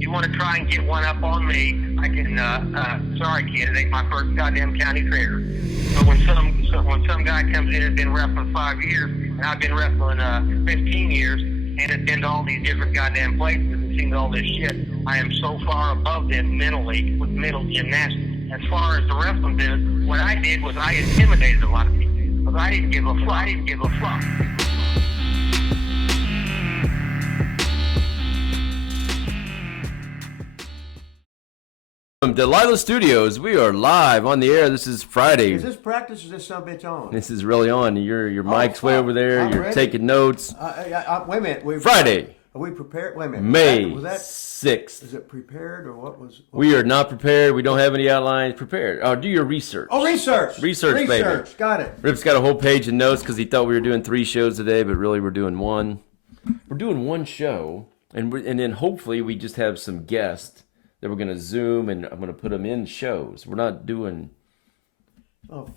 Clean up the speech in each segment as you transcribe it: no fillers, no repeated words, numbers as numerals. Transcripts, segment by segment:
You want to try and get one up on me, I can, sorry kid, it ain't my first goddamn county fair. So when some guy comes in and been wrestling 5 years, and I've been wrestling 15 years, and have been to all these different goddamn places and seen all this shit, I am so far above them mentally with mental gymnastics. As far as the wrestling business, what I did was I intimidated a lot of people. Because I didn't give a fuck. From Delilah Studios, we are live on the air. This is Friday. Is this practice or is this some bitch on? This is really on. Your mic's way over there. I'm You're ready. taking notes. Wait a minute. Friday. Are we prepared? Wait a minute. May was that 6th. Is it prepared or what was? We are not prepared. We don't have any outlines prepared. Oh, do your research. Oh, research, baby. Got it. Rip's got a whole page of notes because he thought we were doing 3 shows today, but really we're doing one. We're doing one show, and then hopefully we just have some guests that we're going to Zoom, and I'm going to put them in shows. We're not doing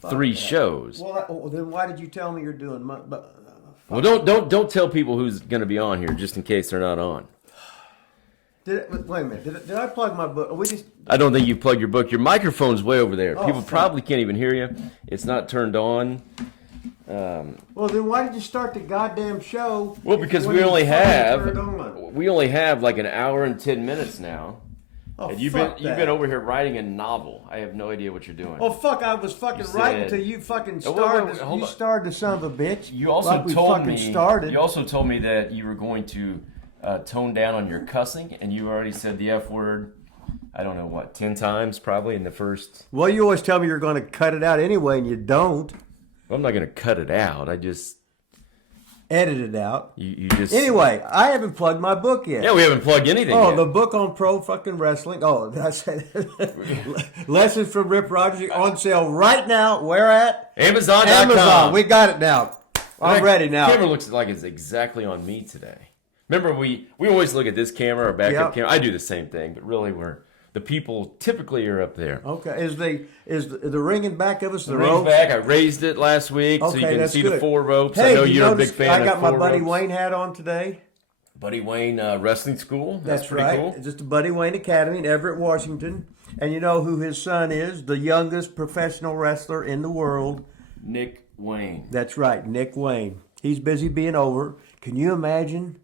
3 shows. Well, then why did you tell me you're doing? Well, don't tell people who's going to be on here just in case they're not on. Wait a minute. Did I plug my book? I don't think you plugged your book. Your microphone's way over there. Oh, People probably can't even hear you. It's not turned on. Well, then why did you start the goddamn show? Well, because we only have like an hour and 10 minutes now. Oh, and you've been over here writing a novel. I have no idea what you're doing. Oh fuck! I was fucking writing until you fucking started. You started the son of a bitch. You also told me. You also told me that you were going to tone down on your cussing, and you already said the F word. I don't know what 10 times probably in the first. Well, you always tell me you're going to cut it out anyway, and you don't. Well, I'm not going to cut it out. I just edit it out. You just anyway. I haven't plugged my book yet. Yeah, we haven't plugged anything. Oh, yet. The book on pro fucking wrestling. Oh, I said Lessons from Rip Rogers on sale right now. Where at? Amazon.com. Amazon. We got it now. I'm ready now. The camera looks like it's exactly on me today. Remember, we always look at this camera or backup camera. I do the same thing, but really the people typically are up there. Okay. Is the ring in back of us the ring's ropes? back. I raised it last week so you can see the 4 ropes. Hey, I know you're a big fan of 4 ropes. I got my Buddy Wayne hat on today. Buddy Wayne Wrestling School. That's pretty right. Cool. It's just the Buddy Wayne Academy in Everett, Washington. And you know who his son is? The youngest professional wrestler in the world. Nick Wayne. That's right, Nick Wayne. He's busy being over. Can you imagine?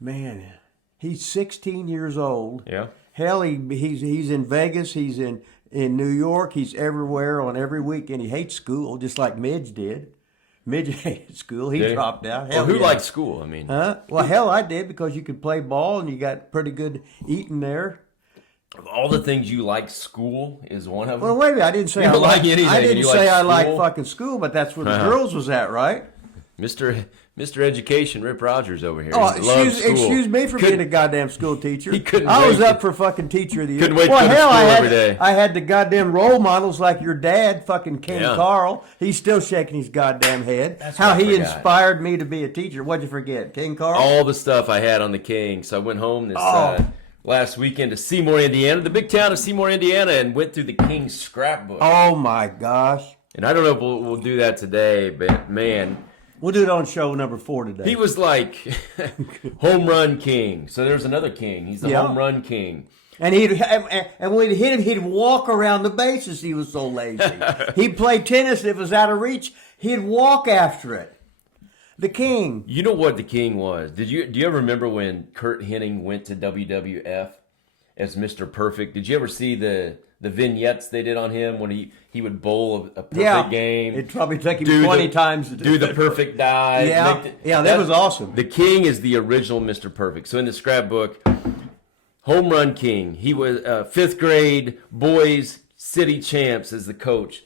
Man, he's 16 years old. Yeah. Hell, he's in Vegas. He's in New York. He's everywhere on every weekend. He hates school, just like Midge did. Midge hated school. He dropped out. Hell, who likes school? I mean, Well, hell, I did because you could play ball and you got pretty good eating there. Of all the things you like, school is one of them. Well, wait a minute. I didn't say I didn't say I like fucking school, but that's where the girls was at, right? Mr. Education, Rip Rogers over here. Oh, excuse me for being a goddamn school teacher. He couldn't. I was up for fucking teacher of the year. Couldn't wait to go to school every day. I had the goddamn role models like your dad, fucking King Carl. He's still shaking his goddamn head. That's how he inspired me to be a teacher. What'd you forget, King Carl? All the stuff I had on the King. So I went home this last weekend to Seymour, Indiana, the big town of Seymour, Indiana, and went through the King's scrapbook. Oh my gosh! And I don't know if we'll do that today, but man. We'll do it on show number 4 today. He was like home run king. So there's another king. He's the home run king. And when he'd hit him, he'd walk around the bases. He was so lazy. He'd play tennis. If it was out of reach, he'd walk after it. The king. You know what the king was? Do you ever remember when Kurt Hennig went to WWF as Mr. Perfect? Did you ever see the vignettes they did on him when he would bowl a perfect game? It'd probably take him 20 times to do the perfect dive. That was awesome. The king is the original Mr. Perfect. So in the scrapbook, home run king. He was 5th grade boys city champs as the coach.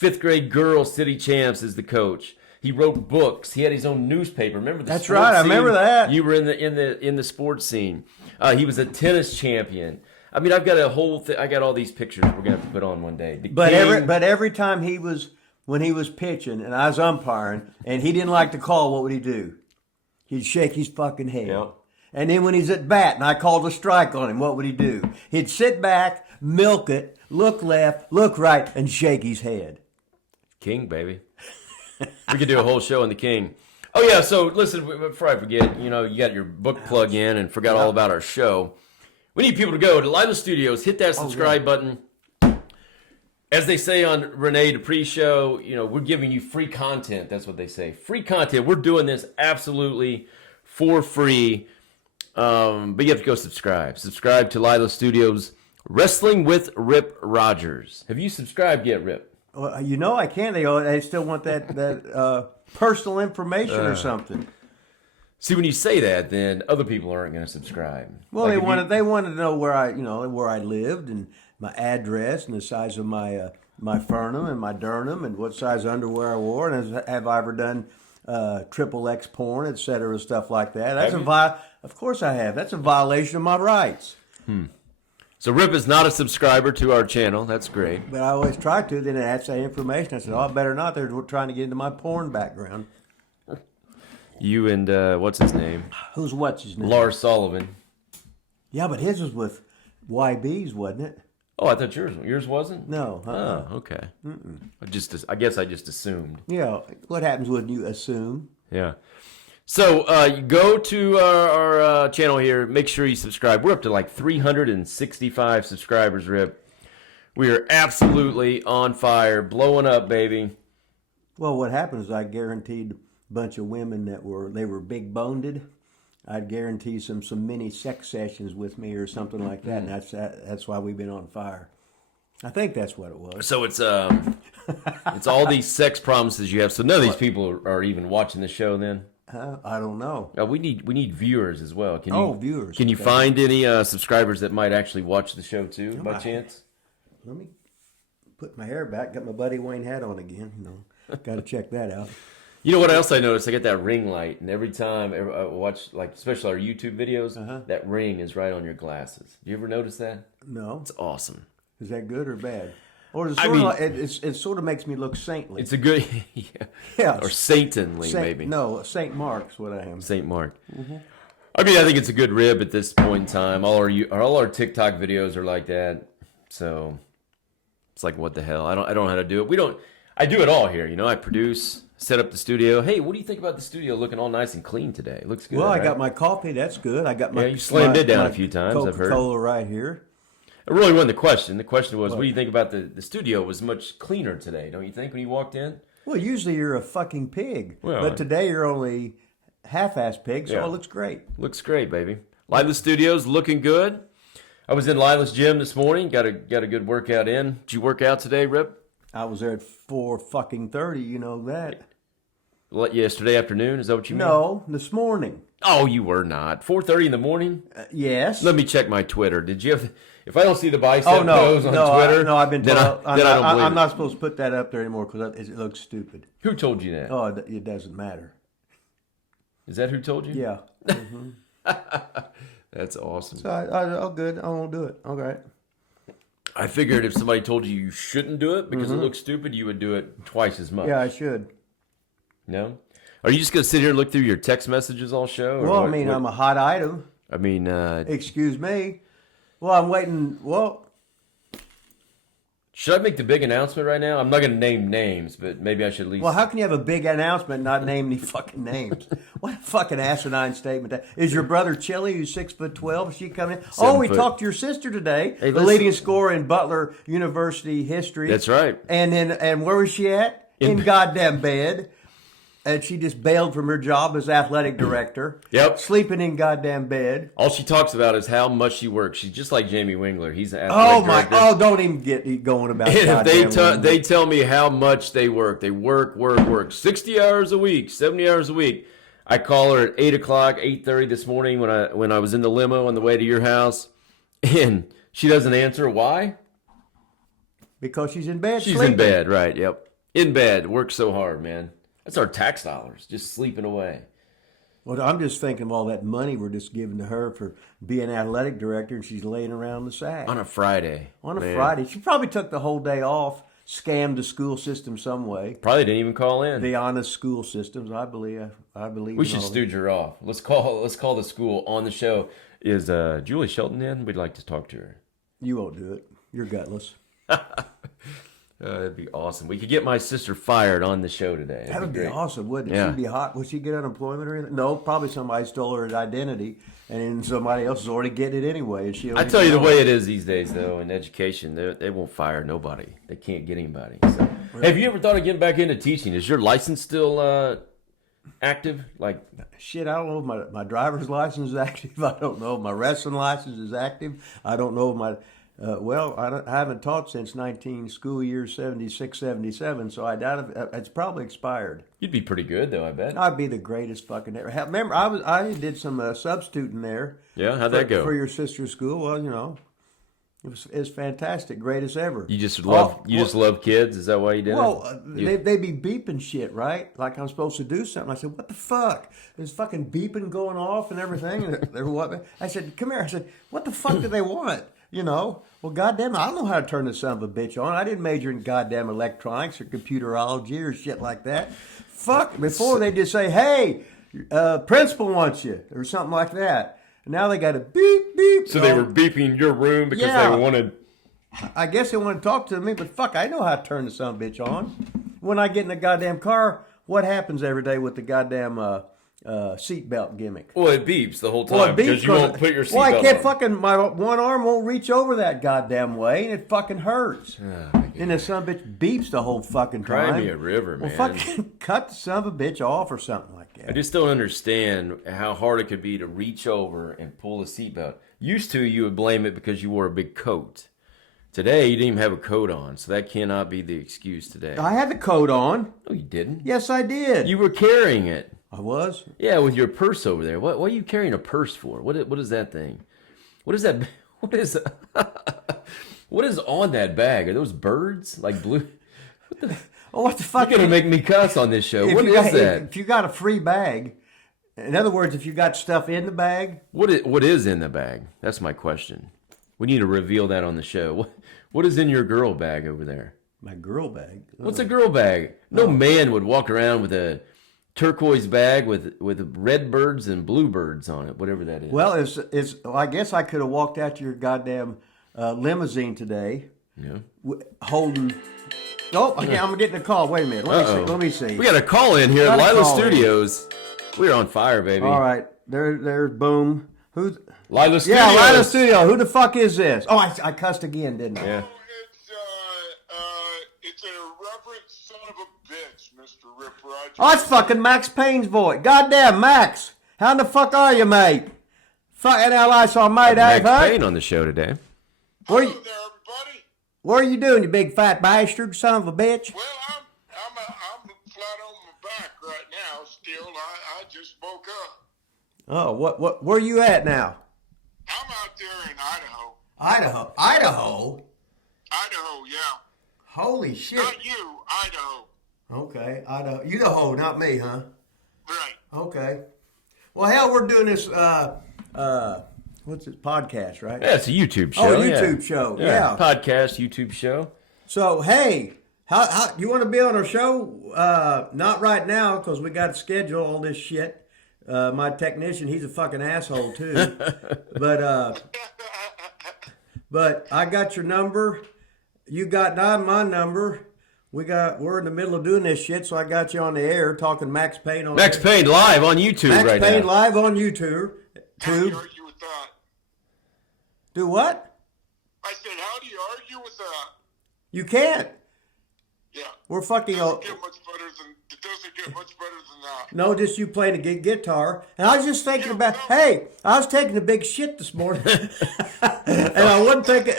5th grade girls city champs as the coach. He wrote books. He had his own newspaper. Remember the That's sports right. I scene? remember that. You were in the sports scene. He was a tennis champion. I mean, I've got a whole thing. I got all these pictures we're gonna have to put on one day. But every time when he was pitching and I was umpiring and he didn't like the call, what would he do? He'd shake his fucking head. Yeah. And then when he's at bat and I called a strike on him, what would he do? He'd sit back, milk it, look left, look right, and shake his head. King, baby. We could do a whole show on the King. Oh yeah. So listen, before I forget, you got your book plug in and forgot all about our show. We need people to go to Lila Studios, hit that subscribe button. As they say on Renee Dupree's show, you know, we're giving you free content. That's what they say. Free content. We're doing this absolutely for free. But you have to go subscribe. Subscribe to Lila Studios Wrestling with Rip Rogers. Have you subscribed yet, Rip? Well, you know I can't. They still want that personal information or something. See, when you say that, then other people aren't going to subscribe. Well, like they wanted to know where I lived and my address and the size of my fernum and my durnum and what size underwear I wore and have I ever done XXX porn, etc., stuff like that. That's of course I have. That's a violation of my rights. So Rip is not a subscriber to our channel. That's great. But I always try to. Then it adds that information. I said, I better not. They're trying to get into my porn background. You and what's his name? What's his name? Lars Sullivan. Yeah, but his was with YB's, wasn't it? Oh, I thought yours wasn't? No. Oh, okay. I guess I just assumed. Yeah. What happens when you assume? Yeah. So you go to our channel here. Make sure you subscribe. We're up to like 365 subscribers, Rip. We are absolutely on fire, blowing up, baby. Well, what happened is I guaranteed a bunch of women that were big boned. I'd guarantee some mini sex sessions with me or something like that, and that's why we've been on fire. I think that's what it was. So it's all these sex promises you have. So none of these people are even watching the show then. I don't know. We need viewers as well. Viewers. Can you find any subscribers that might actually watch the show too, by chance? Let me put my hair back. Got my Buddy Wayne hat on again. Got to check that out. You know what else I noticed? I get that ring light, and every time I watch, like especially our YouTube videos, that ring is right on your glasses. Do you ever notice that? No. It's awesome. Is that good or bad? Or is it it sort of makes me look saintly. It's a good, yeah, or saintly maybe. No, Saint Mark's what I am. Saint Mark. I mean, I think it's a good rib at this point in time. All our TikTok videos are like that, so it's like, what the hell? I don't know how to do it. I do it all here. I produce. Set up the studio. Hey, what do you think about the studio looking all nice and clean today? It looks good. Well, right? I got my coffee. That's good. I got my. Yeah, you slammed it down a few times. I've heard. Coca-Cola right here. It really wasn't the question. The question was, what do you think about the studio? It was much cleaner today, don't you think, when you walked in? Well, usually you're a fucking pig, well, but today you're only half-ass pig, so it looks great. Looks great, baby. Lila Studios looking good. I was in Lila's gym this morning. Got a good workout in. Did you work out today, Rip? I was there at 4:30. You know that. Yesterday afternoon, is that what you mean? No, this morning. Oh, you were not. 4:30 in the morning? Yes. Let me check my Twitter. Did you have... If I don't see the bicep pose on Twitter... No, I've been told... I don't believe I'm not supposed to put that up there anymore because it looks stupid. Who told you that? Oh, it doesn't matter. Is that who told you? Yeah. Mm-hmm. That's awesome. So good. I won't do it. All right. I figured if somebody told you shouldn't do it because it looks stupid, you would do it twice as much. Yeah, I should. No? Are you just going to sit here and look through your text messages all show? Well, I'm a hot item. I mean... Excuse me. Well, I'm waiting. Well... Should I make the big announcement right now? I'm not going to name names, but maybe I should at least... Well, how can you have a big announcement and not name any fucking names? What a fucking asinine statement that is. Your brother Chili, who's 6'12", is she coming in? We talked to your sister today, hey, the leading scorer in Butler University history. That's right. And where was she at? In goddamn bed. And she just bailed from her job as athletic director. Yep. Sleeping in goddamn bed. All she talks about is how much she works. She's just like Jamie Wingler. He's an athletic director. Don't even get going about it. And if they tell me how much they work. They work. 60 hours a week, 70 hours a week. I call her at 8 o'clock, 8:30 this morning when I was in the limo on the way to your house. And she doesn't answer. Why? Because she's in bed She's sleeping. in bed, right, yep. In bed. Works so hard, man. That's our tax dollars, just sleeping away. Well, I'm just thinking of all that money we're just giving to her for being athletic director, and she's laying around the sack. On a Friday. Friday. She probably took the whole day off, scammed the school system some way. Probably didn't even call in. The honest school systems, I believe. We should stooge her off. Let's call the school on the show. Is Julie Shelton in? We'd like to talk to her. You won't do it. You're gutless. That'd be awesome. We could get my sister fired on the show today. That would be awesome, wouldn't it? Yeah. She'd be hot. Would she get unemployment or anything? No, probably somebody stole her identity, and then somebody else is already getting it anyway. And she. I tell you the way it is these days, though, in education, they won't fire nobody. They can't get anybody. So. Hey, have you ever thought of getting back into teaching? Is your license still active? Like, shit, I don't know if my driver's license is active. I don't know if my wrestling license is active. I don't know if my I haven't taught since school year 76, 77, so I doubt if it's probably expired. You'd be pretty good, though, I bet. I'd be the greatest fucking ever. Remember, I did some substituting there. Yeah, how'd that go? For your sister's school. Well, you know, it's fantastic, greatest ever. You just love kids? Is that why you did it? Well, they be beeping shit, right? Like I'm supposed to do something. I said, what the fuck? There's fucking beeping going off and everything. And they're what? I said, come here. I said, what the fuck do they want? You know? Well, goddamn, I don't know how to turn this son of a bitch on. I didn't major in goddamn electronics or computerology or shit like that. Fuck. Before they just say, hey, principal wants you or something like that. And now they got to beep, beep. So they were beeping your room because they wanted... I guess they want to talk to me, but fuck, I know how to turn the son of a bitch on. When I get in the goddamn car, what happens every day with the goddamn seatbelt gimmick? Well, it beeps the whole time because you won't put your seatbelt on. Well, I can't fucking, my one arm won't reach over that goddamn way, and it fucking hurts. And the son of a bitch beeps the whole fucking time. Cry me a river, man. Well, fucking cut the son of a bitch off or something like that. I just don't understand how hard it could be to reach over and pull a seatbelt. Used to, you would blame it because you wore a big coat. Today, you didn't even have a coat on, so that cannot be the excuse today. I had the coat on. No, you didn't. Yes, I did. You were carrying it. I was? Yeah, with your purse over there. What are you carrying a purse for? What is that thing? What is that? What is what is on that bag? Are those birds? Like blue? What the fuck? You're going to make me cuss on this show. What is that? If you got a free bag, in other words, if you got stuff in the bag. What is in the bag? That's my question. We need to reveal that on the show. What is in your girl bag over there? My girl bag? What's a girl bag? No man would walk around with a turquoise bag with red birds and blue birds on it, whatever that is. Well, it's. I guess I could have walked out to your goddamn limousine today. Yeah. Holding. Oh, yeah, I'm getting a call. Wait a minute. Let me see. We got a call in here at Lila Studios. We're on fire, baby. All right. There's boom. Who's Lila Studios? Yeah, Lila Studio. Who the fuck is this? Oh, I cussed again, didn't I? Yeah. It's an irreverent son of a bitch, Mr. Rip Rogers. Oh, it's fucking Maxx Payne's voice. Goddamn, Max. How in the fuck are you, mate? Fucking hell, I saw mate, Maxx huh? Payne on the show today. Where Hello there, everybody. What are you doing, you big fat bastard, son of a bitch? Well, I'm flat on my back right now. Still, I just woke up. Oh, where are you at now? I'm out there in Idaho. Idaho? Idaho, yeah. Holy shit. Not you, Idaho. Okay, Idaho. You the hoe, not me, huh? Right. Okay. Well, hell, we're doing this, what's it, podcast, right? Yeah, it's a YouTube show. Oh, YouTube show, yeah. Podcast, YouTube show. So, hey, how you want to be on our show? Not right now, because we got to schedule all this shit. My technician, he's a fucking asshole, too. But I got your number. You got my number. We're in the middle of doing this shit, so I got you on the air talking Maxx Payne on Maxx Payne live on YouTube right now. Maxx Payne live on YouTube. How do you argue with that? Do what? I said, how do you argue with that? You can't. Yeah. We're fucking. It doesn't get much better than that. No, just you playing a guitar. And I was just thinking about, hey, I was taking a big shit this morning. And I wasn't thinking,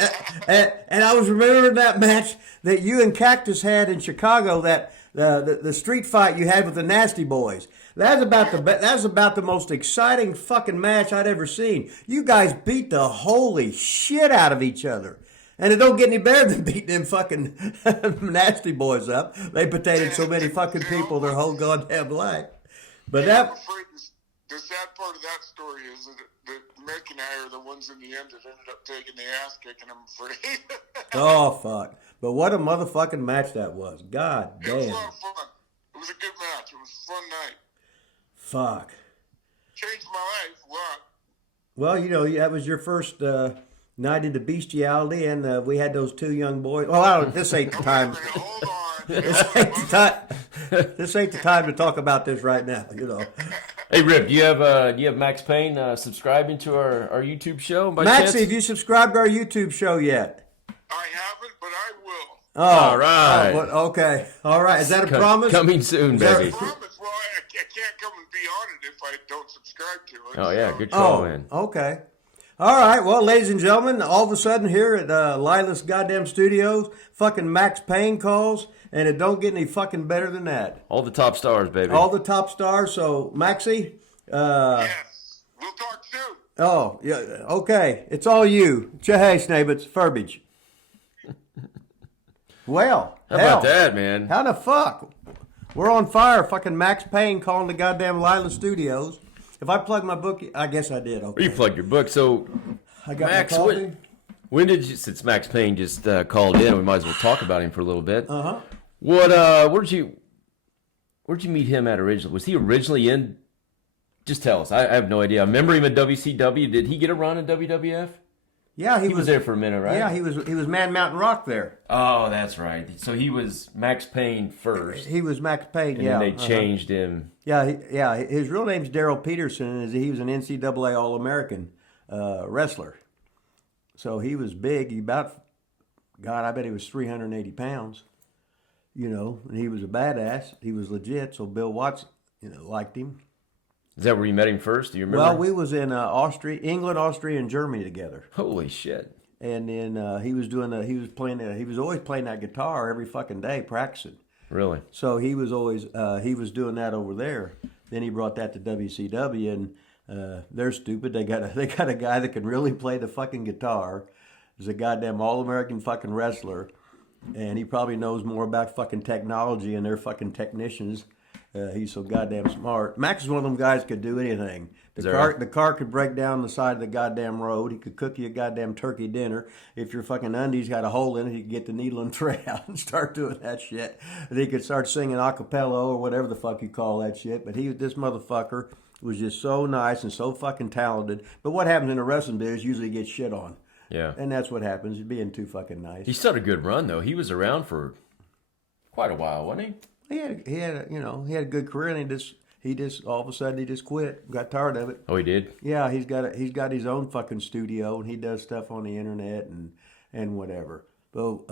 and I was remembering that match that you and Cactus had in Chicago, that the street fight you had with the Nasty Boys. That was about the most exciting fucking match I'd ever seen. You guys beat the holy shit out of each other. And it don't get any better than beating them fucking Nasty Boys up. They potatoed so many fucking people their whole goddamn life. But I'm afraid the sad part of that story is that Mick and I are the ones in the end that ended up taking the ass kicking, I'm afraid. Oh, fuck. But what a motherfucking match that was. God damn. It was a lot of fun. It was a good match. It was a fun night. Fuck. Changed my life a lot. Well, that was your first Night into Bestiality, and we had those 2 young boys. Well, I don't, this ain't the time. Hold on. This ain't the time to talk about this right now. You know. Hey, Rip, do you have Maxx Payne subscribing to our YouTube show? By Maxie, chance? have you subscribed to our YouTube show yet? I haven't, but I will. Oh, all right. Okay. All right. Is that a promise? Coming soon, baby. I promise. Well, I can't come and be on it if I don't subscribe to it. Oh, yeah, good Oh, call, man. okay. All right. Well, ladies and gentlemen, all of a sudden here at Lila's goddamn studios, fucking Maxx Payne calls, and it don't get any fucking better than that. All the top stars, baby. All the top stars. So, Maxie. Yes. We'll talk soon. Oh, yeah. Okay. It's all you. Hey, Snabbits, Furbage. Well, How about that, man? How the fuck? We're on fire. Fucking Maxx Payne calling the goddamn Lila Studios. If I plug my book, I guess I did. Okay. You plugged your book. So, I got Max, my coffee. when did you, since Maxx Payne just called in, we might as well talk about him for a little bit. Uh-huh. Where'd you meet him at originally? Was he originally in? Just tell us. I have no idea. I remember him at WCW. Did he get a run in WWF? Yeah, He was there for a minute, right? Yeah, he was Man Mountain Rock there. Oh, that's right. So he was Maxx Payne first. He was Maxx Payne, And yeah. then they changed him. Yeah, his real name's Daryl Peterson, and he was an NCAA All-American wrestler. So he was big. God, I bet he was 380 pounds. You know, and he was a badass. He was legit. So Bill Watts, liked him. Is that where you met him first? Do you remember? Well, we was in England, Austria, and Germany together. Holy shit. And then he was always playing that guitar every fucking day, practicing. Really? So he was always he was doing that over there. Then he brought that to WCW, and they're stupid. They got a guy that can really play the fucking guitar. He's a goddamn all-American fucking wrestler, and he probably knows more about fucking technology and their fucking technicians. He's so goddamn smart. Max is one of them guys that could do anything. The car could break down the side of the goddamn road. He could cook you a goddamn turkey dinner. If your fucking undies got a hole in it, he could get the needle and thread out and start doing that shit. And he could start singing a cappella or whatever the fuck you call that shit. But this motherfucker was just so nice and so fucking talented. But what happens in a wrestling biz usually gets shit on. Yeah. And that's what happens. He's being too fucking nice. He still had a good run, though. He was around for quite a while, wasn't he? He had a good career, and he just all of a sudden he just quit, got tired of it. Oh, he did? Yeah, he's got his own fucking studio, and he does stuff on the internet and whatever. But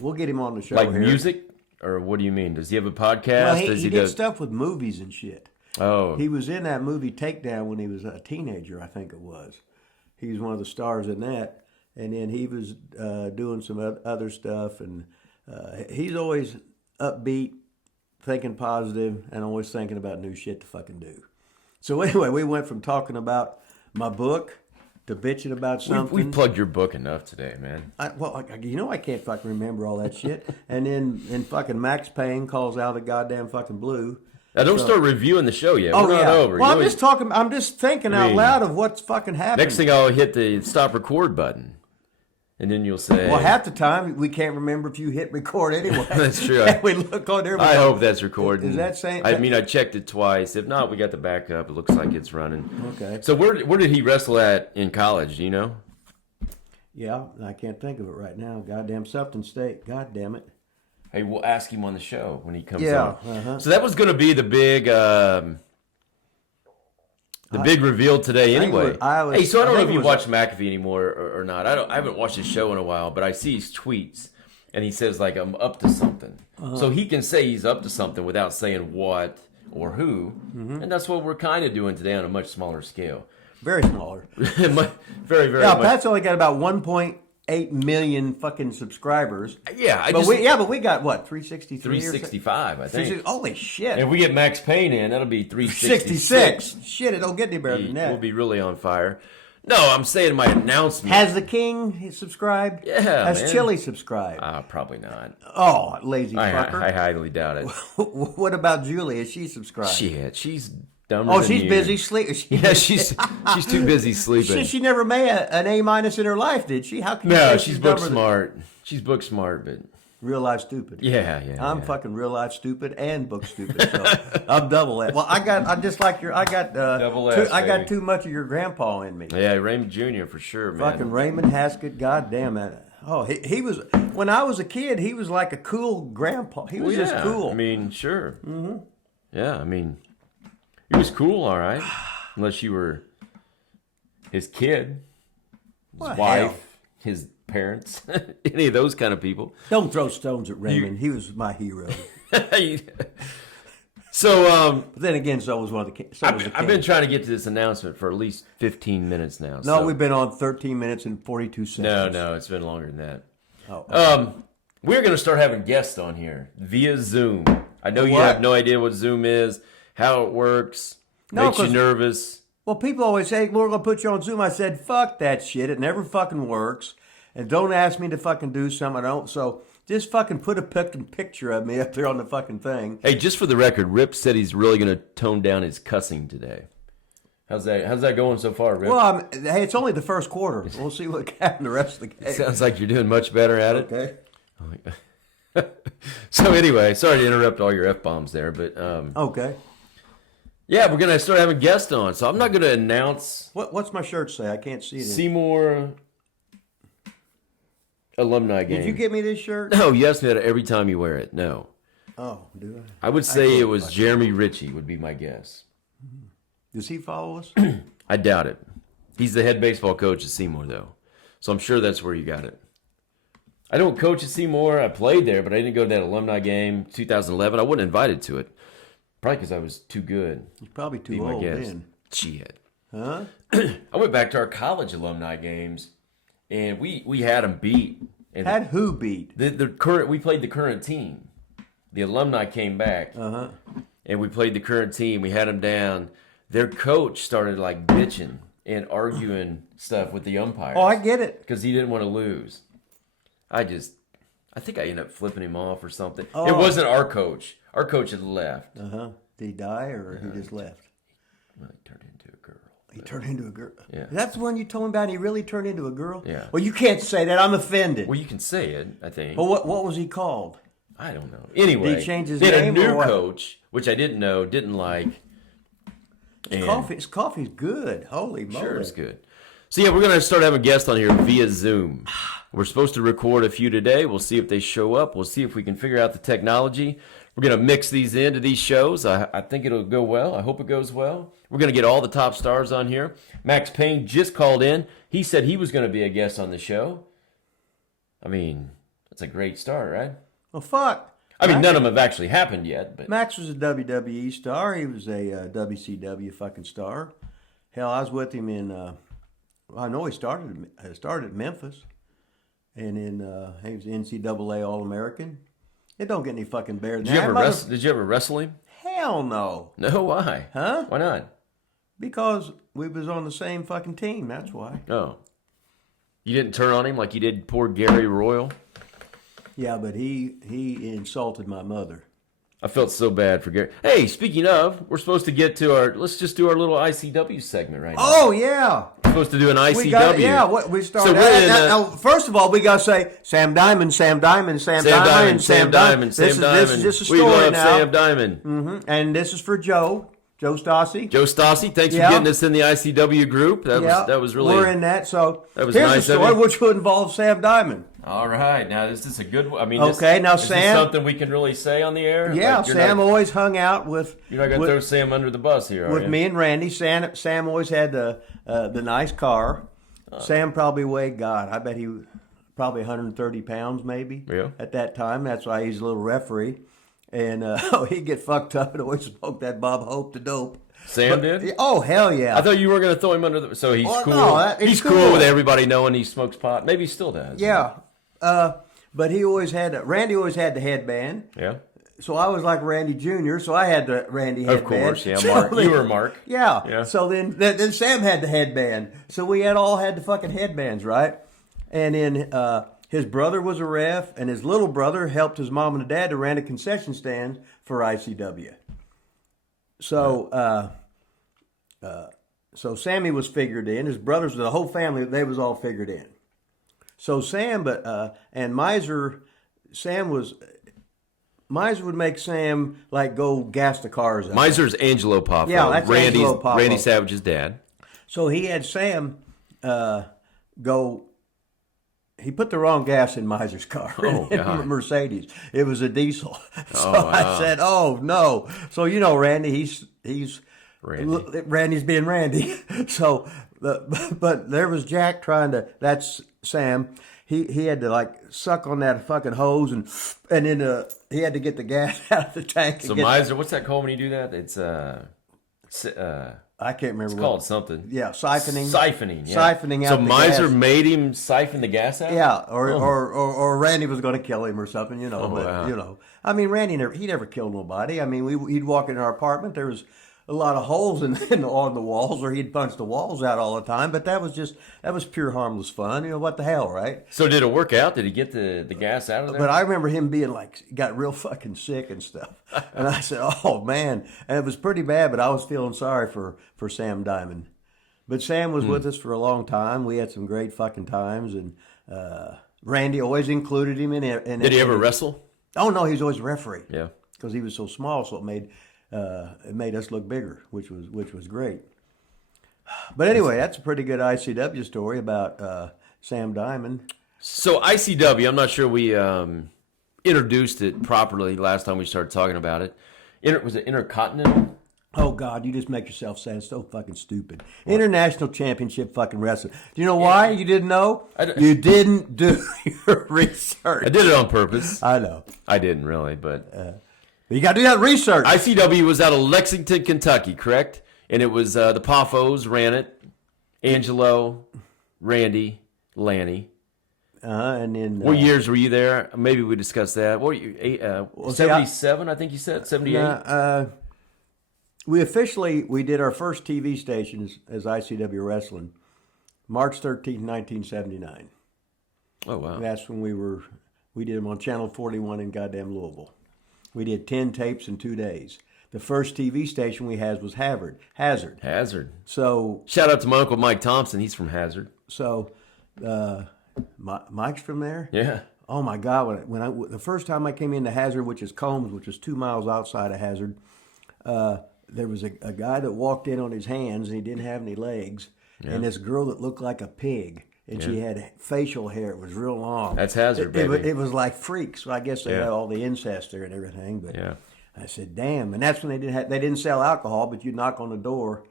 we'll get him on the show. Like here. music, or what do you mean? Does he have a podcast? Well, Does he did do stuff with movies and shit. Oh, He was in that movie Takedown when he was a teenager, I think it was. He was one of the stars in that, and then he was doing some other stuff, and he's always upbeat, thinking positive, and always thinking about new shit to fucking do. So anyway, we went from talking about my book to bitching about something. we plugged your book enough today, man. I can't fucking remember all that shit. And then fucking Maxx Payne calls out of the goddamn fucking blue. Now, don't start reviewing the show yet. Oh, We're not over. Well, You I'm just thinking out loud of what's fucking happening. Next thing I'll hit the stop record button. And then you'll say... Well, half the time, we can't remember if you hit record anyway. That's true. And we look on there. I hope that's recording. Is that saying... I mean, I checked it twice. If not, we got the backup. It looks like it's running. Okay. So where did he wrestle at in college? Do you know? Yeah, I can't think of it right now. Goddamn something state. God damn it. Hey, we'll ask him on the show when he comes Yeah. on. So that was going to be the big... The big reveal today, anyway. So I don't know if you watch McAfee anymore or not. I haven't watched his show in a while, but I see his tweets, and he says like I'm up to something. So he can say he's up to something without saying what or who, and that's what we're kind of doing today on a much smaller scale. Very smaller. Very, very. Yeah, much. Pat's only got about 1.8 million fucking subscribers. Yeah, but we got what 363, 365, I think. Holy shit! And if we get Maxx Payne in, that'll be 366. Shit, it don't get any better than that. We'll be really on fire. No, I'm saying my announcement. Has the King subscribed? Yeah, Has man. Chili subscribed? Probably not. Oh, lazy fucker. I highly doubt it. What about Julie? Is she subscribed? Shit, she's dumber Oh, than she's you. busy sleeping. Yeah, she's too busy sleeping. She never made an A- in her life, did she? How can you No, say she's book dumber smart. She's book smart, but Real life stupid. Yeah. I'm fucking real life stupid and book stupid. So I'm double that. Well, I got too much of your grandpa in me. Yeah, Raymond Jr. for sure, man. Fucking Raymond Haskett. God damn it. Oh, he was, when I was a kid, he was like a cool grandpa. He was just cool. I mean, sure. Mm-hmm. Yeah, I mean, he was cool, all right. Unless you were his kid, his wife, his parents, any of those kind of people. Don't throw stones at Raymond. He was my hero. So, but then again, so was one of the. I've been trying to get to this announcement for at least 15 minutes now. No, we've been on 13 minutes and 42 seconds. No, it's been longer than that. Oh. Okay. We're going to start having guests on here via Zoom. I know you have no idea what Zoom is, how it works, makes you nervous. Well, people always say, we're going to put you on Zoom. I said, fuck that shit. It never fucking works. And don't ask me to fucking do something I don't. So just fucking put a picture of me up there on the fucking thing. Hey, just for the record, Rip said he's really going to tone down his cussing today. How's that going so far, Rip? Well, hey, it's only the first quarter. We'll see what happens the rest of the game. It sounds like you're doing much better at it. Okay. So anyway, sorry to interrupt all your F-bombs there, but okay. Yeah, we're going to start having guests on, so I'm not going to announce. What's my shirt say? I can't see it. Seymour alumni game. Did you get me this shirt? No, you ask me that every time you wear it. No. Oh, do I? I would say it was Jeremy Ritchie would be my guess. Does he follow us? I doubt it. He's the head baseball coach at Seymour, though. So I'm sure that's where you got it. I don't coach at Seymour. I played there, but I didn't go to that alumni game 2011. I wasn't invited to it. Probably because I was too good. He's probably too old then. Shit. Huh? I went back to our college alumni games, and we had them beat. And had who beat? The current. We played the current team. The alumni came back, and we played the current team. We had them down. Their coach started like bitching and arguing stuff with the umpires. Oh, I get it. Because he didn't want to lose. I think I ended up flipping him off or something. Oh. It wasn't our coach. Our coach had left. Did he die or he just left? Well, he turned into a girl. He turned into a girl. Yeah. That's the one you told me about. He really turned into a girl. Yeah. Well, you can't say that. I'm offended. Well, you can say it, I think. Well, what was he called? I don't know. Anyway, did he change his they had name a new or what? coach, which I didn't know, didn't like. His coffee's good. Holy moly. Sure, it's good. So yeah, we're gonna start having guests on here via Zoom. We're supposed to record a few today. We'll see if they show up. We'll see if we can figure out the technology. We're going to mix these into these shows. I think it'll go well. I hope it goes well. We're going to get all the top stars on here. Maxx Payne just called in. He said he was going to be a guest on the show. I mean, that's a great start, right? Well, fuck. I mean, none of them have actually happened yet. But Max was a WWE star. He was a WCW fucking star. Hell, I was with him in, I know he started at Memphis. And then he was NCAA All-American. It don't get any fucking better than that. Did you ever wrestle him? Hell no. No, why? Huh? Why not? Because we was on the same fucking team, that's why. Oh. You didn't turn on him like you did poor Gary Royal? Yeah, but he insulted my mother. I felt so bad for Gary. Hey, speaking of, we're supposed to get to let's just do our little ICW segment right now. Oh, yeah. We're supposed to do an ICW. We started. Now, first of all, we got to say Sam Diamond, Sam Diamond, Sam Diamond, Sam Diamond. This is just a story now. We love Sam Diamond. Mm-hmm. And this is for Joe Stassi. Joe Stassi, thanks for getting us in the ICW group. That was really. We're in that. So that was here's nice a story which would involve Sam Diamond. All right, now this is a good one. I mean, okay, now is Sam, this something we can really say on the air? Yeah, like Sam always hung out with. You're not going to throw Sam under the bus here, are you? With me and Randy. Sam always had the nice car. Sam probably weighed, I bet he was probably 130 pounds maybe at that time. That's why he's a little referee. And he'd get fucked up and always smoked that Bob Hope the dope. Sam did? Oh, hell yeah. I thought you were going to throw him under the... So he's cool. No, he's cool with everybody knowing he smokes pot. Maybe he still does. Yeah. But he always had... Randy always had the headband. Yeah. So I was like Randy Jr., so I had the Randy headband. Of course, yeah. Mark. You were Mark. Yeah. So then Sam had the headband. So we all had the fucking headbands, right? And then his brother was a ref, and his little brother helped his mom and dad to run a concession stand for ICW. So so Sammy was figured in. His brothers, the whole family, they was all figured in. So Sam, and Miser Sam was. Miser would make Sam like go gas the cars up. Miser's Angelo Poffo. Yeah, that's Angelo Poffo. Randy Savage's dad. So he had Sam go. He put the wrong gas in Miser's car, in Mercedes. It was a diesel. So wow. I said, "Oh no!" So Randy, he's Randy. Randy's being Randy. So, but there was Jack trying to. That's Sam. He had to like suck on that fucking hose and then he had to get the gas out of the tank. So Miser, what's that called when you do that? It's I can't remember. It's called something. Yeah, siphoning. Siphoning. Yeah. Siphoning out. So the Miser gas. made him siphon the gas out. Yeah, or Randy was going to kill him or something, Wow. I mean, Randy he never killed nobody. I mean, he'd walk in our apartment. There was a lot of holes on the walls, or he'd punch the walls out all the time. But that was pure harmless fun. What the hell, right? So did it work out? Did he get the gas out of there? But I remember him being like, got real fucking sick and stuff. And I said, oh man, and it was pretty bad. But I was feeling sorry for Sam Diamond. But Sam was with us for a long time. We had some great fucking times, and Randy always included him in. Did he ever wrestle? Oh no, he was always referee. Yeah, because he was so small, so it made us look bigger, which was great. But anyway, that's a pretty good ICW story about Sam Diamond. So ICW, I'm not sure we introduced it properly last time we started talking about it. Was it Intercontinental? Oh God, you just make yourself sound so fucking stupid. What? International Championship fucking wrestling. Do you know why you didn't know? You didn't do your research. I did it on purpose. I know. I didn't really, but you got to do that research. ICW was out of Lexington, Kentucky, correct? And it was the Poffos ran it. Angelo, Randy, Lanny. And then what years were you there? Maybe we discussed that. What were you? 77, I think you said 78. We did our first TV station as ICW Wrestling, March 13th, 1979. Oh wow! That's when we did them on Channel 41 in goddamn Louisville. We did 10 tapes in 2 days. The first TV station we had was Hazard. So shout out to my uncle Mike Thompson. He's from Hazard. So Mike's from there. Yeah. Oh my God! When the first time I came into Hazard, which is Combs, which is 2 miles outside of Hazard. There was a guy that walked in on his hands and he didn't have any legs, and this girl that looked like a pig, and she had facial hair. It was real long. That's Hazard, baby. It was like freaks. So I guess they had all the incest there and everything. But I said, damn. And that's when they didn't sell alcohol, but you knock on the door.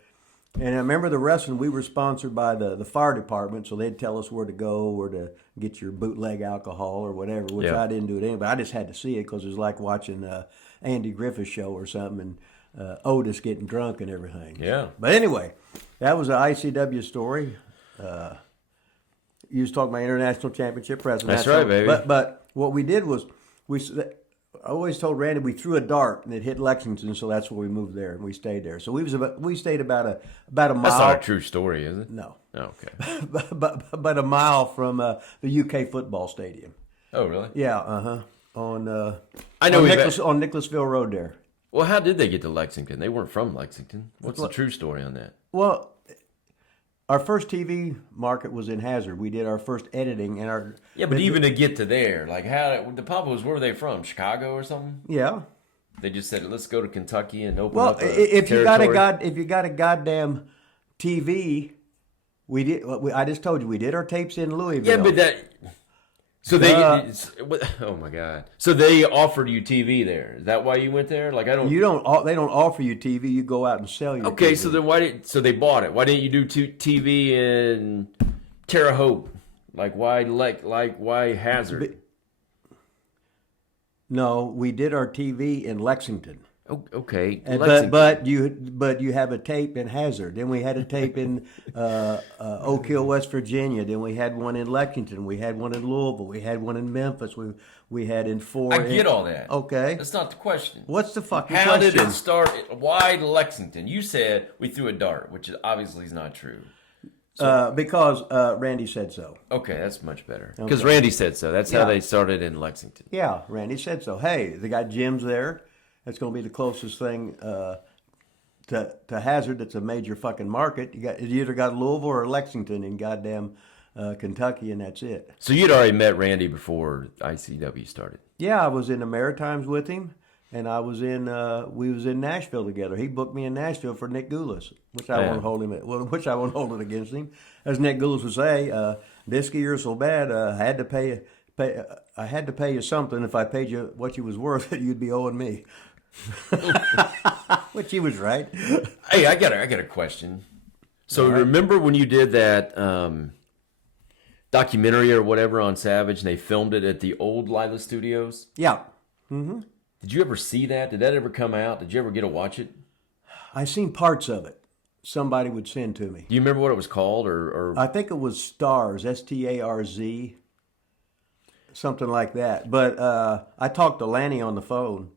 And I remember the wrestling, we were sponsored by the fire department, so they'd tell us where to go or to get your bootleg alcohol or whatever, which I didn't do it anyway. But I just had to see it because it was like watching Andy Griffith's show or something, and Otis getting drunk and everything. Yeah. But anyway, that was an ICW story. You was talking about International Championship Wrestling. That's right, baby. But what we did was I always told Randy we threw a dart and it hit Lexington, so that's where we moved there and we stayed there. So we stayed about a mile. That's not a true story, is it? No. Oh, okay. but a mile from the UK football stadium. Oh, really? Yeah. On Nicholasville Road there. Well, how did they get to Lexington? They weren't from Lexington. What's the true story on that? Well, our first TV market was in Hazard. We did our first editing and our but even to get to there, like how the Poppos, where were they from? Chicago or something? Yeah. They just said, "Let's go to Kentucky and open up." Well, if you got a goddamn TV, we did. I just told you we did our tapes in Louisville. Yeah, but that. So they, oh my God! So they offered you TV there. Is that why you went there? Like I don't. You don't. They don't offer you TV. You go out and sell your. Okay, TV. so then so they bought it? Why didn't you do TV in Terre Haute? Like why Hazard? No, we did our TV in Lexington. Okay, but you have a tape in Hazard. Then we had a tape in Oak Hill, West Virginia. Then we had one in Lexington. We had one in Louisville. We had one in Memphis. We had in four. I get all that. Okay, that's not the question. What's the fucking question? How did it start? Why Lexington? You said we threw a dart, which obviously is not true. So, because Randy said so. Okay, that's much better. Because Randy said so. That's how they started in Lexington. Yeah, Randy said so. Hey, they got gyms there. That's going to be the closest thing to Hazard. That's a major fucking market. You either got Louisville or Lexington in goddamn Kentucky, and that's it. So you'd already met Randy before ICW started. Yeah, I was in the Maritimes with him, and I was in. We was in Nashville together. He booked me in Nashville for Nick Goulas, which I won't hold him. Which I won't hold it against him. As Nick Goulas would say, "Bisky, you're so bad. I had to pay. I had to pay you something. If I paid you what you was worth, you'd be owing me." Which he was right. Hey, I got a question. So remember when you did that documentary or whatever on Savage, and they filmed it at the old Lila Studios? Yeah. Did you ever see that? Did that ever come out? Did you ever get to watch it? I seen parts of it. Somebody would send to me. Do you remember what it was called? Or I think it was Stars, STARZ, something like that. But I talked to Lanny on the phone,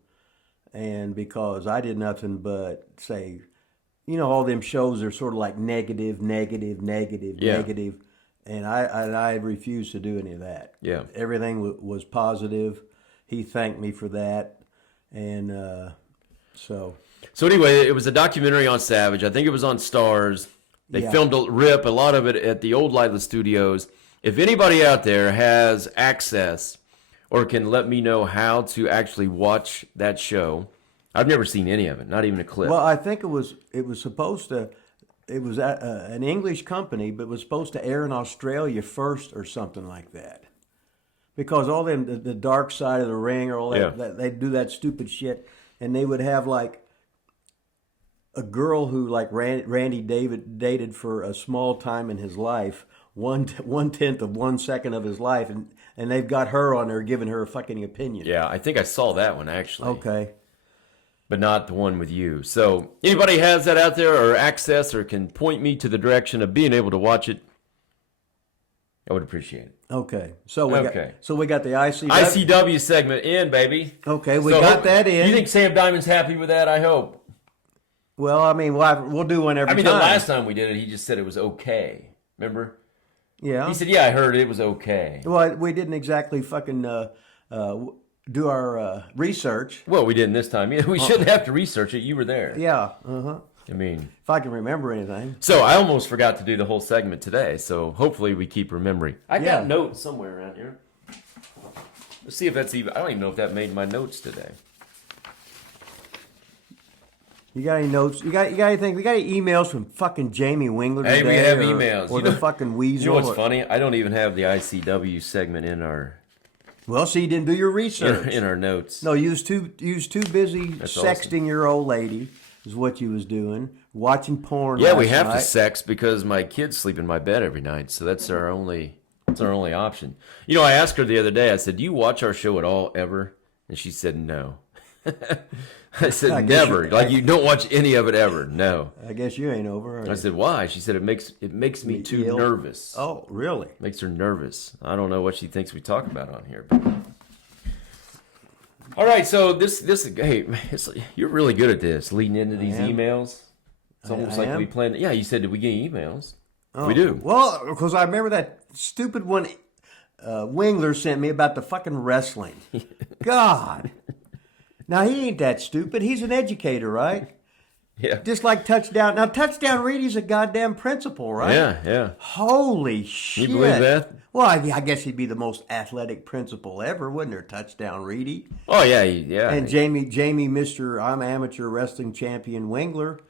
and because I did nothing but say, all them shows are sort of like negative, negative, and I refused to do any of that. Yeah. Everything was positive. He thanked me for that, and so. So anyway, it was a documentary on Savage. I think it was on Stars. They filmed a lot of it at the old Lila Studios. If anybody out there has access or can let me know how to actually watch that show, I've never seen any of it, not even a clip. Well, I think it was supposed to. It was an English company, but it was supposed to air in Australia first or something like that. Because all them the Dark Side of the Ring or all that, they do that stupid shit, and they would have like a girl who like Randy David dated for a small time in his life, 1/10 of 1 second of his life, and they've got her on there giving her a fucking opinion. Yeah, I think I saw that one actually. Okay. But not the one with you. So anybody has that out there or access or can point me to the direction of being able to watch it, I would appreciate it. Okay. So we got the ICW. ICW segment in, baby. Okay, we got that in. You think Sam Diamond's happy with that? I hope. Well, I mean, we'll do one every time. The last time we did it, he just said it was okay. Remember? Yeah. He said, "Yeah, I heard it was okay." Well, we didn't exactly fucking do our research. Well, we didn't this time. Yeah, we shouldn't have to research it. You were there. Yeah. I mean, if I can remember anything. So I almost forgot to do the whole segment today. So hopefully we keep remembering. I got notes somewhere around here. Let's see if that's even. I don't even know if that made my notes today. You got any notes? You got anything? We got any emails from fucking Jamie Wingler today? Hey, we have emails. Or the fucking Weasel. You know what's funny? I don't even have the ICW segment in our. Well, see, you didn't do your research in our notes. No, you was too busy sexting your old lady. Is what you was doing. Watching porn. Yeah, we have to sex because my kids sleep in my bed every night, so that's our only option. I asked her the other day. I said, "Do you watch our show at all ever?" And she said, "No." I said, "Never. You don't watch any of it ever." No. I guess you ain't over. I said, "Why?" She said, "It makes me too nervous." Oh, really? Makes her nervous. I don't know what she thinks we talk about on here. All right, so this hey, you're really good at this, leading into these emails. It's almost like we planned. Yeah, you said, did we get emails? Oh, we do. Well, because I remember that stupid one Wingler sent me about the fucking wrestling. God. Now, he ain't that stupid. He's an educator, right? Yeah. Just like Touchdown. Now, Touchdown Reedy's a goddamn principal, right? Yeah. Holy shit. You believe that? Well, I guess he'd be the most athletic principal ever, wouldn't there, Touchdown Reedy? Oh, yeah. And Jamie, Mr. I'm amateur wrestling champion Wingler,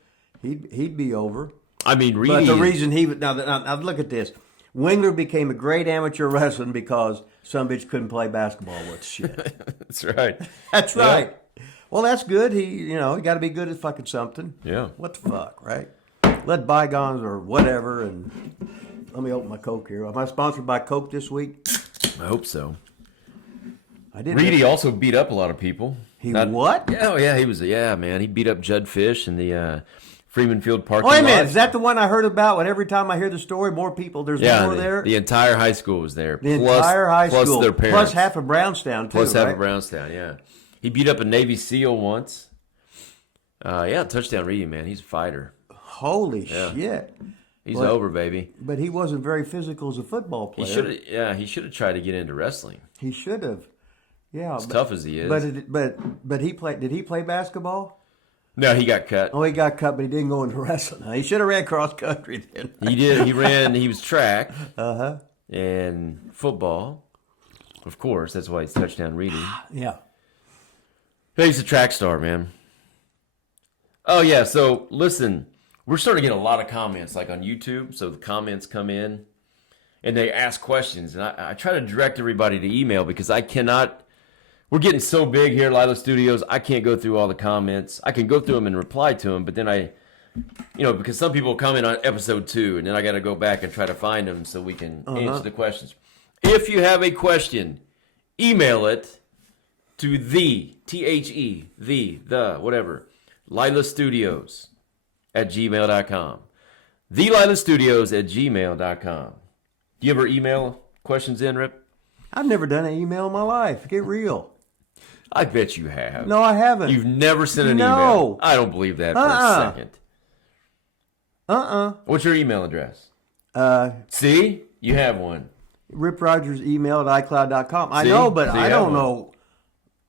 he'd be over. I mean, Reedy. But the reason he would... Now, look at this. Wingler became a great amateur wrestler because some bitch couldn't play basketball with shit. That's right. That's right. Well, that's good. He got to be good at fucking something. Yeah. What the fuck, right? Let bygones or whatever. And let me open my Coke here. Am I sponsored by Coke this week? I hope so. I did. Reedy also beat up a lot of people. What? Yeah, he was. Yeah, man. He beat up Judd Fish in the Freeman Field parking lot. Wait a minute. lot. Is that the one I heard about? When every time I hear the story, more people. There's more there. The entire high school was there. Entire high school. Plus their parents. Plus half of Brownstown too. Half of Brownstown. Yeah. He beat up a Navy SEAL once. Touchdown Reedy, man. He's a fighter. Holy shit. He's over, baby. But he wasn't very physical as a football player. He should have tried to get into wrestling. He should have. Yeah. Tough as he is. But he played. Did he play basketball? No, he got cut. Oh, he got cut, but he didn't go into wrestling. He should have ran cross country then. He did. He ran. He was track. And football. Of course, that's why he's touchdown reading. Yeah. Hey, he's a track star, man. Oh, yeah, so listen, we're starting to get a lot of comments, like on YouTube. So the comments come in, and they ask questions. And I try to direct everybody to email because I cannot. We're getting so big here at Lila Studios, I can't go through all the comments. I can go through them and reply to them, but then because some people comment on episode 2, and then I got to go back and try to find them so we can answer the questions. If you have a question, email it to whatever, Lila Studios at gmail.com. TheLilaStudios@gmail.com. Do you ever email questions in, Rip? I've never done an email in my life. Get real. I bet you have. No, I haven't. You've never sent an No. email. I don't believe that for a second. What's your email address? See? You have one. Rip Rogers email at iCloud.com. I See? know, but So I you don't have know.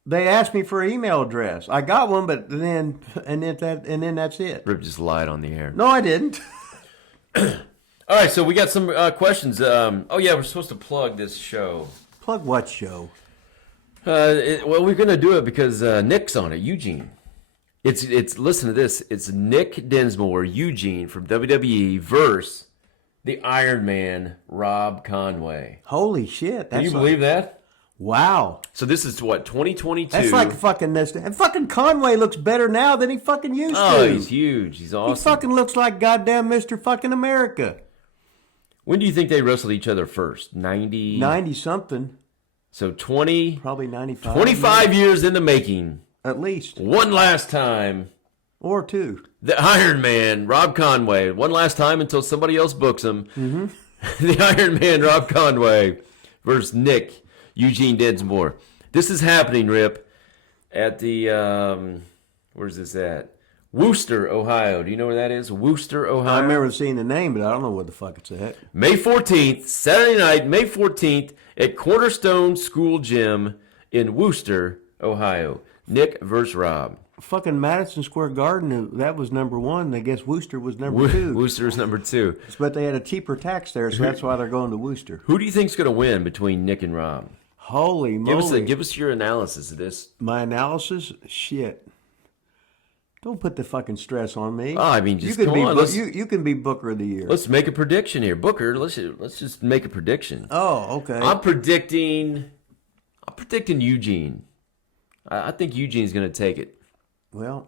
They asked me for an email address. I got one, but then that's it. Rip just lied on the air. No, I didn't. All right, so we got some questions. We're supposed to plug this show. Plug what show? Well, we're going to do it because Nick's on it, Eugene. It's listen to this. It's Nick Dinsmore, Eugene from WWE versus the Iron Man, Rob Conway. Holy shit. Can you believe that? Wow. So this is what, 2022? That's like fucking this. And fucking Conway looks better now than he fucking used to. Oh, he's huge. He's He awesome. fucking looks like goddamn Mr. fucking America. When do you think they wrestled each other first? 90? 90-something. So 20? Probably 95. 25 years in the making. At least. One last time. Or 2. The Iron Man, Rob Conway. One last time until somebody else books him. Mm-hmm. The Iron Man, Rob Conway versus Nick, Eugene Dinsmore. This is happening, Rip, at the, where's this at? Wooster, Ohio. Do you know where that is? Wooster, Ohio. I remember seeing the name, but I don't know where the fuck it's at. May 14th, Saturday night, May 14th, at Cornerstone School Gym in Wooster, Ohio. Nick versus Rob. Fucking Madison Square Garden, that was number 1. I guess Wooster was number 2. Wooster is number 2. But they had a cheaper tax there, so that's why they're going to Wooster. Who do you think's going to win between Nick and Rob? Holy moly. Give us your analysis of this. My analysis? Shit. Don't put the fucking stress on me. Oh, I mean, just you can come on. you can be Booker of the Year. Let's make a prediction here. Booker, let's just make a prediction. Oh, okay. I'm predicting Eugene. I think Eugene's going to take it. Well,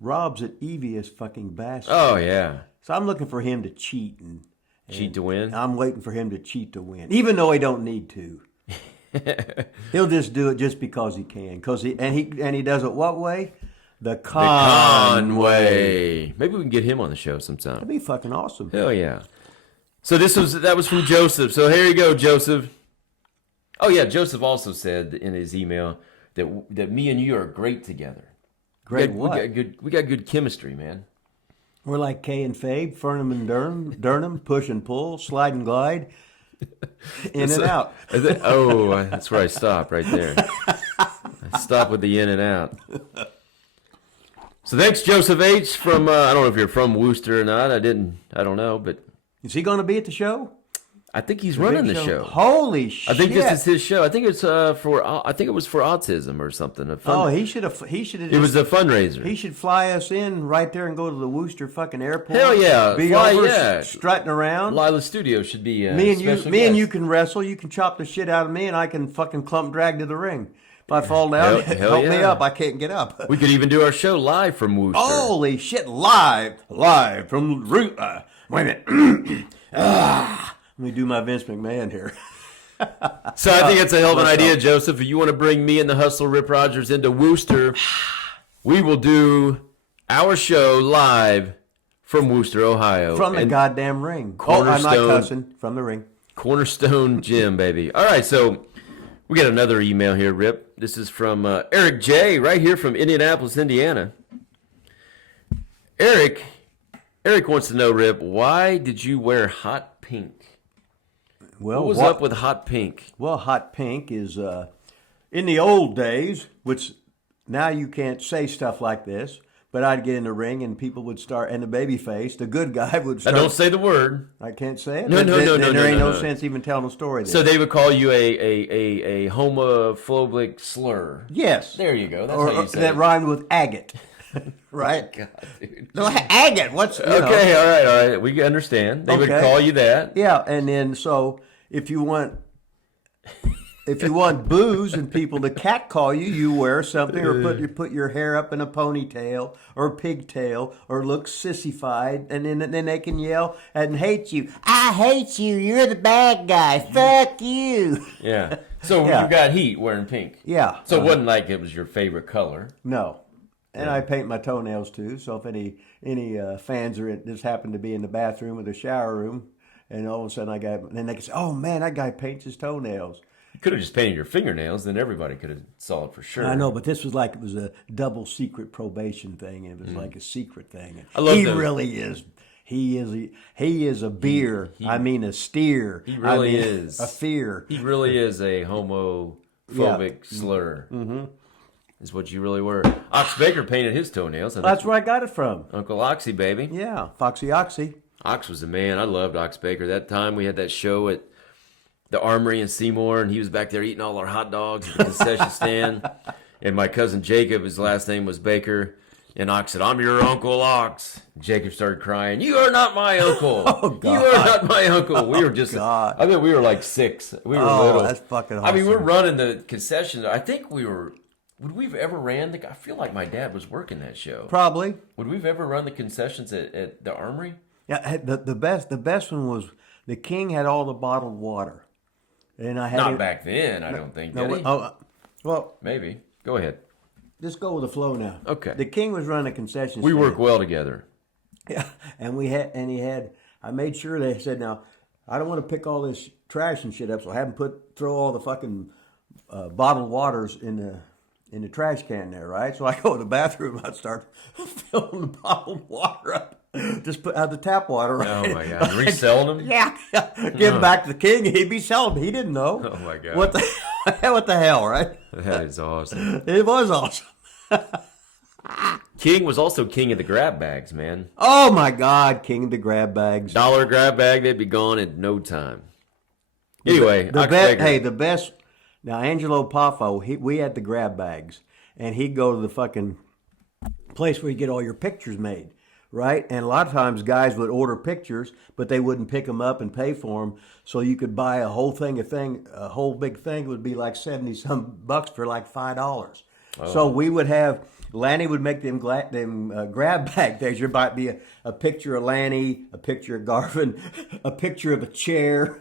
Rob's an envious fucking bastard. Oh, yeah. So I'm looking for him to cheat and Cheat to win? I'm waiting for him to cheat to win, even though he don't need to. He'll just do it just because he can. He does it what way? The Conway. Maybe we can get him on the show sometime. That'd be fucking awesome. Hell yeah. So that was from Joseph. So here you go, Joseph. Oh yeah, Joseph also said in his email that me and you are great together. Great we got good chemistry, man. We're like Kay and Fabe, Fernham and Durham, push and pull, slide and glide, in and out. That's where I stop right there. I stop with the in and out. So thanks, Joseph H. from, I don't know if you're from Wooster or not. I don't know, but. Is he going to be at the show? I think he's running the show. Holy shit! I think this is his show. I think it's I think it was for autism or something. He should have. It was a fundraiser. He should fly us in right there and go to the Worcester fucking airport. Hell yeah! Be over strutting around. Lila Studio should be me and you can wrestle. You can chop the shit out of me, and I can fucking clump drag to the ring. If I fall down, help me up. I can't get up. We could even do our show live from Worcester. Holy shit! Live from wait a minute. Let me do my Vince McMahon here. So I think it's a hell of an idea, Joseph. If you want to bring me and the Hustler Rip Rogers into Wooster, we will do our show live from Wooster, Ohio. From the goddamn ring. I'm not cussing. From the ring. Cornerstone Gym, baby. All right, so we got another email here, Rip. This is from Eric J. right here from Indianapolis, Indiana. Eric wants to know, Rip, why did you wear hot pink? Well, what was up with hot pink? Well, hot pink is in the old days, which now you can't say stuff like this, But I'd get in the ring and people would start, and the baby face, the good guy would start. Don't say the word. I can't say it. No. There ain't no sense even telling a story. Then. So they would call you a homophobic slur. Yes. There you go. That's or, how you say that it. rhymed with agate. Right? God, dude. No, agate. What's Okay, all right. We understand. They would call you that. Yeah, and then so if you want booze and people to catcall you, you wear something or put your hair up in a ponytail or pigtail or look sissified, and then they can yell and hate you. I hate you. You're the bad guy. Fuck you. Yeah. So Yeah. you got heat wearing pink. Yeah. So it wasn't like it was your favorite color. No. And I paint my toenails too. So if any fans just happen to be in the bathroom or the shower room, and all of a sudden then they can say, "Oh man, that guy paints his toenails." You could have just painted your fingernails, then everybody could have saw it for sure. I know, but this was like it was a double secret probation thing. It was like a secret thing. And I love he those. really is. He is a beer. I mean a steer. He really I mean, is a fear. He really is a homophobic slur. Mm-hmm. Is what you really were. Ox Baker painted his toenails. That's where I got it from. Uncle Oxy, baby. Yeah, Foxy Oxy. Ox was the man. I loved Ox Baker. That time we had that show at the Armory in Seymour, and he was back there eating all our hot dogs at the concession stand. And my cousin Jacob, his last name was Baker, and Ox said, "I'm your Uncle Ox." Jacob started crying, "You are not my uncle. Oh, God. You are not my uncle." We were just, God. I mean, we were like 6. We were little. That's fucking awesome. I mean, we're running the concession. I think we were, would we have ever ran I feel like my dad was working that show. Probably. Would we have ever run the concessions at the Armory? Yeah, the best one was the King had all the bottled water. And I had Not back then, I don't think, did he? Well, Maybe. Go ahead. just go with the flow now. Okay. The King was running a concession We stand. work well together. Yeah, I made sure they said, now, I don't want to pick all this trash and shit up, so I have them throw all the fucking bottled waters in the trash can there, right? So I go to the bathroom, I'd start filling the bottled water up. Just put out the tap water, right? Oh my God! Reselling them? Yeah. Give them back to the King. He'd be selling them. He didn't know. Oh my God! What the hell, right? That is awesome. It was awesome. King was also king of the grab bags, man. Oh my God, King of the grab bags. $1 grab bag, they'd be gone in no time. Anyway, the best. Now Angelo Poffo, we had the grab bags, and he'd go to the fucking place where you get all your pictures made. Right? And a lot of times guys would order pictures, but they wouldn't pick them up and pay for them. So you could buy a whole big thing would be like $70-some for like $5. Oh. So we would have, Lanny would make them grab bag things. There might be a picture of Lanny, a picture of Garvin, a picture of a chair,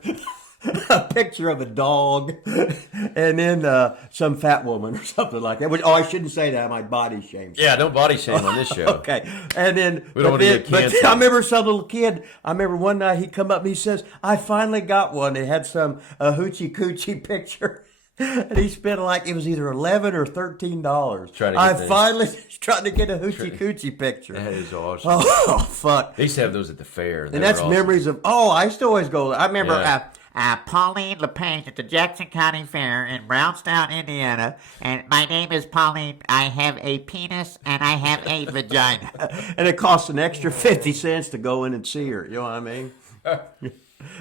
a picture of a dog, and then some fat woman or something like that. I shouldn't say that. I might body shame. Yeah, don't body shame on this show. Okay. And then, we don't want to get canceled. I remember some little kid, one night he come up and he says, "I finally got one." It had some hoochie coochie picture. And he spent it was either $11 or $13. I finally trying to get a hoochie coochie picture. That is awesome. Oh, fuck. They used to have those at the fair. And that's awesome. Memories of, I used to always go, I remember... Pauline LePage at the Jackson County Fair in Brownstown, Indiana. And my name is Pauline. I have a penis and I have a vagina. And it costs an extra 50 cents to go in and see her. You know what I mean?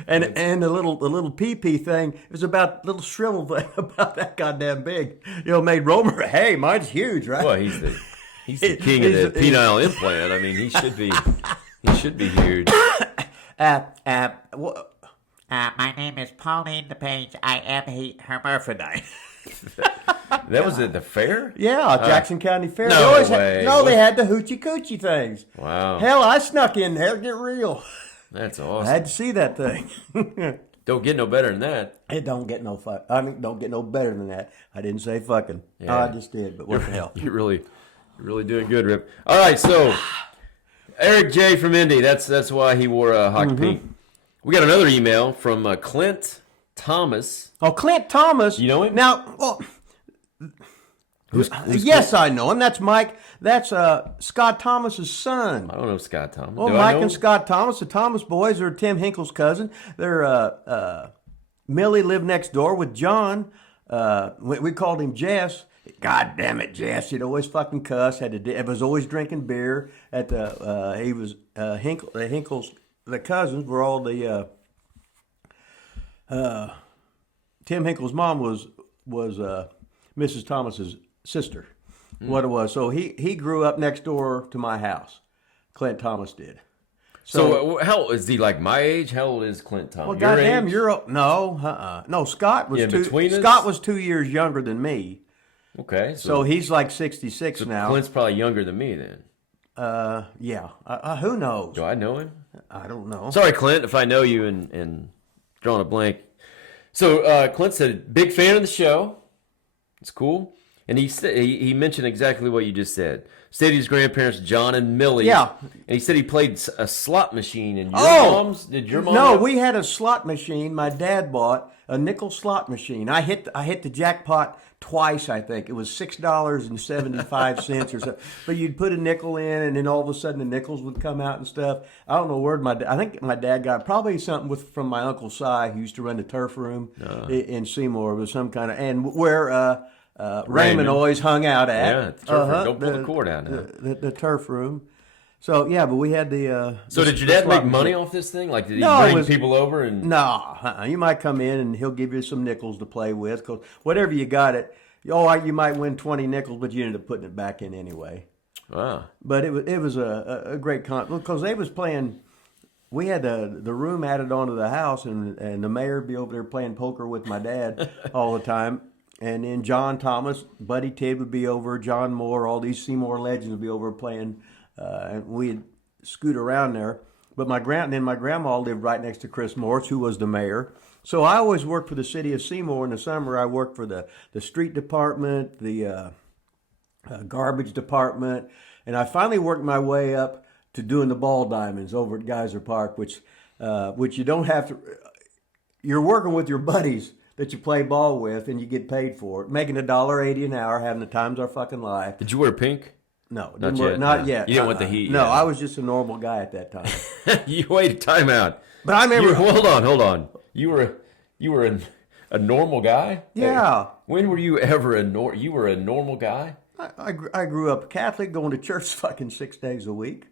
And the little pee-pee thing, it was about little shrivel thing about that goddamn big. Made Romer, hey, mine's huge, right? Well, he's the king of the penile implant. I mean, he should be huge. My name is Pauline LePage. I am a hermaphrodite. That was at the fair? Yeah, Jackson County Fair. No way. They had the hoochie coochie things. Wow. Hell, I snuck in there. Get real. That's awesome. I had to see that thing. Don't get no better than that. It don't get no don't get no better than that. I didn't say fucking. Yeah. I just did, but what the hell? You're really doing good, Rip. All right, so Eric J. from Indy. That's why he wore hot pink. We got another email from Clint Thomas. Oh, Clint Thomas. You know him? Now, Who's yes, I know him. That's Mike. That's Scott Thomas's son. I don't know Scott Thomas. Well, Mike and Scott Thomas, the Thomas boys, are Tim Hinkle's cousin. They're Millie lived next door with John. we called him Jess. God damn it, Jess! He'd always fucking cuss. Was always drinking beer at the. He was Hinkle's. The cousins were all the. Tim Hinkle's mom was Mrs. Thomas's sister. What it was. So he grew up next door to my house. Clint Thomas did. So how old is he? Like my age? How old is Clint Thomas? Well, goddamn, no. Scott was Scott was 2 years younger than me. Okay, so he's like 66 now. Clint's probably younger than me then. Yeah. Who knows? Do I know him? I don't know. Sorry, Clint, if I know you and drawing a blank. So Clint said, big fan of the show. It's cool. And he mentioned exactly what you just said. Said his grandparents, John and Millie. Yeah. And he said he played a slot machine in your mom's. Did your mom? No, we had a slot machine. My dad bought a nickel slot machine. I hit the jackpot twice, I think. It was $6.75 or something. But you'd put a nickel in, and then all of a sudden the nickels would come out and stuff. I don't know where I think my dad got probably something from my Uncle Si, who used to run the turf room in Seymour. It was some kind of, and where Raymond always hung out at. Yeah, the turf room. Don't pull the cord out now. The turf room. So, yeah, but we had the... So did your dad make money off this thing? Like, did he bring people over? And No. You might come in and he'll give you some nickels to play with. Because whatever you got it, you might win 20 nickels, but you ended up putting it back in anyway. Wow. But it was a great because they was playing... We had the room added onto the house, and the mayor would be over there playing poker with my dad all the time. And then John Thomas, Buddy Tidd would be over, John Moore, all these Seymour legends would be over playing... and we'd scoot around there. But my grandma lived right next to Chris Morse, who was the mayor. So I always worked for the city of Seymour. In the summer, I worked for the street department, the garbage department, and I finally worked my way up to doing the ball diamonds over at Geyser Park, which you don't have to. You're working with your buddies that you play ball with, and you get paid for it, making $1.80 an hour, having the times of our fucking life. Did you wear pink? No, not yet. You didn't want the heat. No, I was just a normal guy at that time. You wait, time out. But I remember. Hold on. You were a normal guy? Yeah. Hey, when were you ever you were a normal guy? I grew up Catholic, going to church fucking 6 days a week.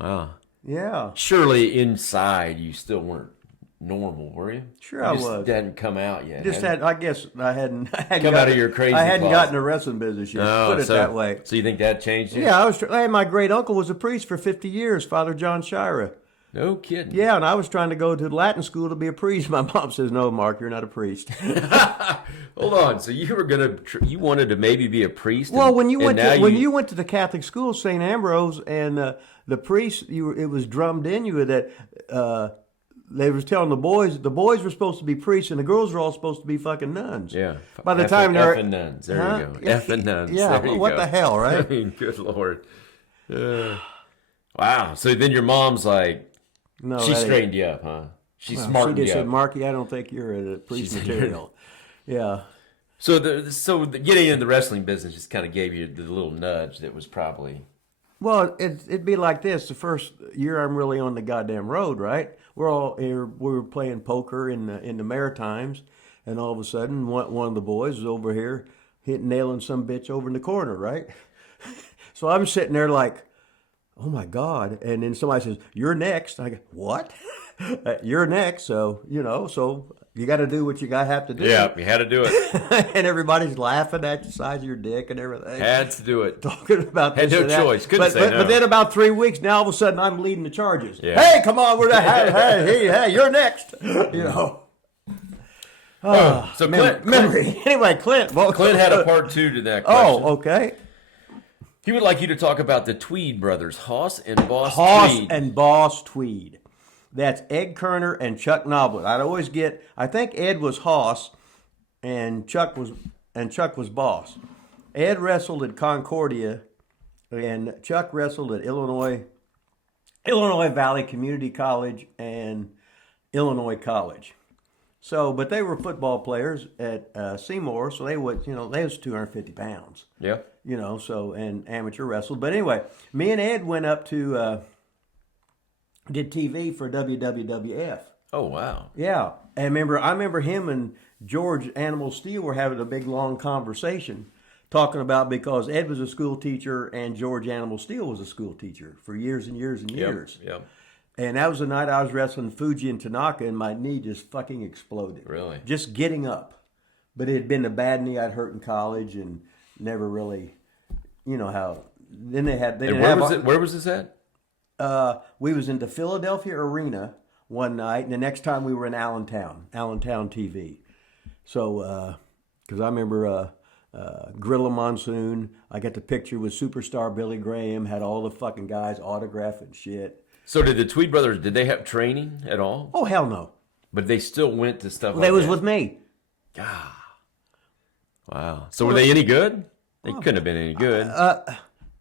Wow. Yeah. Surely inside you still weren't normal, were you? Sure, I was. Hadn't come out yet. I guess I hadn't come out of your crazy. I hadn't gotten the wrestling business yet. Put it that way. So you think that changed it? Yeah, my great uncle was a priest for 50 years, Father John Shira. No kidding. Yeah, and I was trying to go to Latin school to be a priest. My mom says, "No, Mark, you're not a priest." Hold on. So you wanted to maybe be a priest? Well, when you went to the Catholic school, St. Ambrose, and the priest, it was drummed in you that. They was telling the boys were supposed to be priests and the girls were all supposed to be fucking nuns. Yeah. By the time they're effing nuns, there you go. Effing nuns. Yeah. There you What go. the hell, right? I mean, good Lord. Wow. So then your mom's like, no, she straightened you up, huh? She smartened you up. She said, "Marky, I don't think you're a priest material." Yeah. So getting into the wrestling business just kind of gave you the little nudge that was probably. Well, it'd be like this. The first year I'm really on the goddamn road, right? We're all here. We were playing poker in the Maritimes, and all of a sudden, one of the boys was over here nailing some bitch over in the corner, right? So I'm sitting there like, oh my God. And then somebody says, "You're next." I go, "What?" "You're next." So, so you got to do what you have to do. Yeah, you had to do it. And everybody's laughing at the size of your dick and everything. Had to do it. Talking about this. Had no choice. Couldn't say no. But then about 3 weeks, now all of a sudden I'm leading the charges. Yeah. Hey, come on, hey, you're next. So memory. Anyway, Clint. Well, Clint had a part 2 to that question. Oh, okay. He would like you to talk about the Tweed Brothers, Hoss and Boss Tweed. Hoss and Boss Tweed. That's Ed Kerner and Chuck Noblett. I think Ed was Hoss and Chuck was Boss. Ed wrestled at Concordia and Chuck wrestled at Illinois Valley Community College and Illinois College. So, but they were football players at Seymour, so they was 250 pounds. Yeah. So, and amateur wrestled. But anyway, me and Ed went up to, did TV for WWF. Oh, wow. Yeah. And I remember him George Animal Steel were having a big long conversation talking about, because Ed was a school teacher and George Animal Steel was a school teacher for years and years and years. Yep. And that was the night I was wrestling Fuji and Tanaka, and my knee just fucking exploded. Really? Just getting up. But it had been a bad knee I'd hurt in college and never really, you know how. Then they had. They And where was this at? We was in the Philadelphia Arena one night, and the next time we were in Allentown TV. So, because I remember Gorilla Monsoon, I got the picture with superstar Billy Graham, had all the fucking guys autographing shit. So did the Tweed Brothers, did they have training at all? Oh, hell no. But they still went to stuff Well, like they was that? with me. God. Wow. So were they any good? They couldn't have been any good.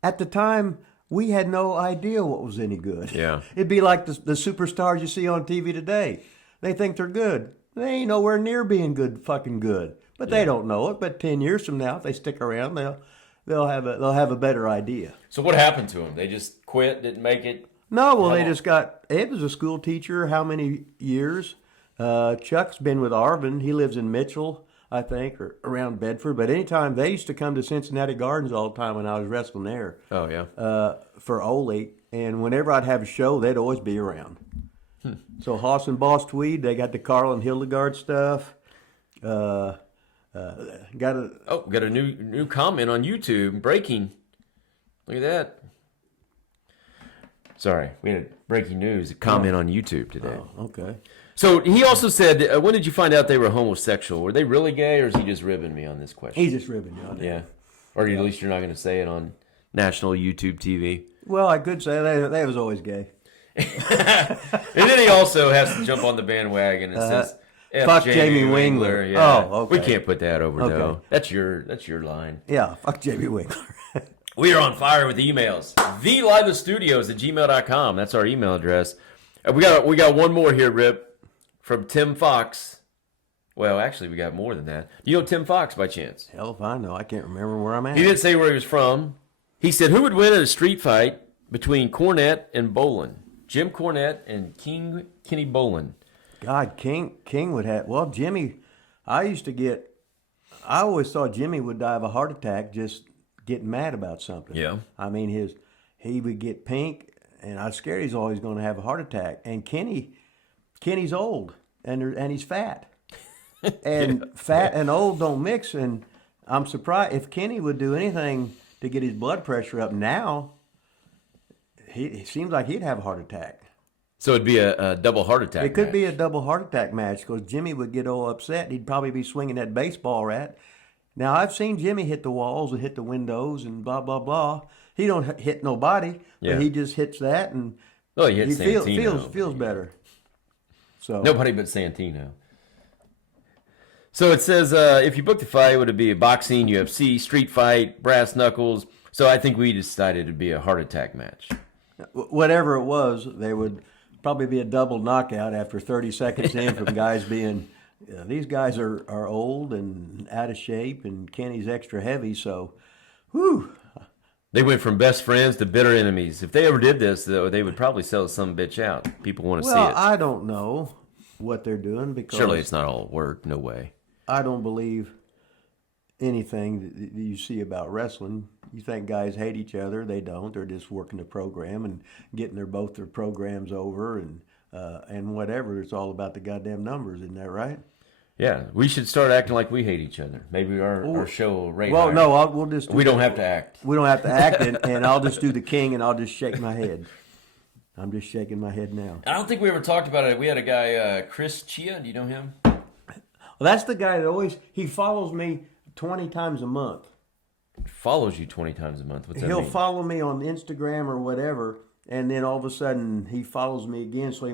At the time, we had no idea what was any good. Yeah. It'd be like the superstars you see on TV today. They think they're good. They ain't nowhere near being fucking good. But they don't know it. But 10 years from now, if they stick around, they'll have a better idea. So what happened to them? They just quit, didn't make it? No, well, they just got. Ed was a school teacher. How many years? Chuck's been with Arvin. He lives in Mitchell, I think, or around Bedford. But anytime they used to come to Cincinnati Gardens all the time when I was wrestling there. Oh, yeah. For Ole, and whenever I'd have a show, they'd always be around. So Hoss and Boss Tweed, they got the Carl and Hildegard stuff. Got a new comment on YouTube. Breaking. Look at that. Sorry, we had breaking news. A comment on YouTube today. Oh, okay. So he also said, when did you find out they were homosexual? Were they really gay, or is he just ribbing me on this question? He's just ribbing you on that. Yeah. Or at least you're not going to say it on national YouTube TV. Well, I could say they was always gay. And then he also has to jump on the bandwagon and says, F fuck Jamie Wingler. Yeah. Oh, okay. We can't put that over, Okay. though. That's your line. Yeah, fuck Jamie Wingler. We are on fire with emails. thelivestudios@gmail.com. That's our email address. We got one more here, Rip, from Tim Fox. Well, actually, we got more than that. You know Tim Fox by chance? Hell if I know. I can't remember where I'm at. He didn't say where he was from. He said, who would win in a street fight between Cornette and Bolin? Jim Cornette and Kenny Bolin. God, King would have. Well, Jimmy, I always thought Jimmy would die of a heart attack just getting mad about something. Yeah. I mean, he would get pink, and I was scared he's always going to have a heart attack. And Kenny's old, and he's fat. And fat and old don't mix, and I'm surprised if Kenny would do anything to get his blood pressure up now. It seems like he'd have a heart attack. So it'd be a double heart attack. It could match. be a double heart attack match because Jimmy would get all upset. He'd probably be swinging that baseball rat. Now, I've seen Jimmy hit the walls and hit the windows and blah, blah, blah. He don't hit nobody, but he just hits that and Oh, he hit Santino. feels better. So Nobody but Santino. So it says, if you booked a fight, would it be a boxing, UFC, street fight, brass knuckles? So I think we decided it'd be a heart attack match. whatever it was, they would probably be a double knockout after 30 seconds in from guys being, these guys are old and out of shape, and Kenny's extra heavy, so, whew. They went from best friends to bitter enemies. If they ever did this, though, they would probably sell some bitch out. People want to see Well, it. I don't know what they're doing because Surely it's not all work. No way. I don't believe anything that you see about wrestling. You think guys hate each other. They don't. They're just working the program and getting both their programs over and whatever. It's all about the goddamn numbers, isn't that right? Yeah, we should start acting like we hate each other. Maybe our show will rate Well, higher. no, we'll just. We don't have to act. We don't have to act, and I'll just do the king, and I'll just shake my head. I'm just shaking my head now. I don't think we ever talked about it. We had a guy, Chris Chia. Do you know him? Well, that's the guy that he follows me 20 times a month. Follows you 20 times a month. What's that He'll mean? follow me on Instagram or whatever, and then all of a sudden he follows me again. So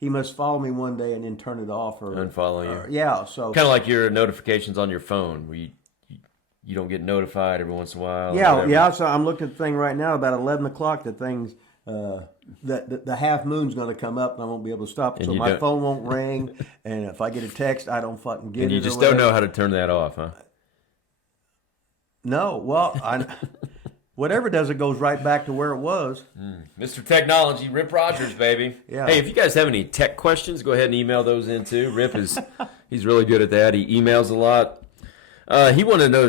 he must follow me one day and then turn it off or Unfollow you. Yeah, so Kind of like your notifications on your phone, where you don't get notified every once in a while. or yeah, whatever. yeah. So I'm looking at the thing right now. About 11 o'clock, the thing's the half moon's going to come up, and I won't be able to stop it. And So you my don't- phone won't ring, and if I get a text, I don't fucking get it. And you or just don't whatever. know how to turn that off, huh? No, well, whatever does it goes right back to where it was. Mr. Technology, Rip Rogers, baby. Yeah. Hey, if you guys have any tech questions, go ahead and email those in too. Rip he's really good at that. He emails a lot. He wanted to know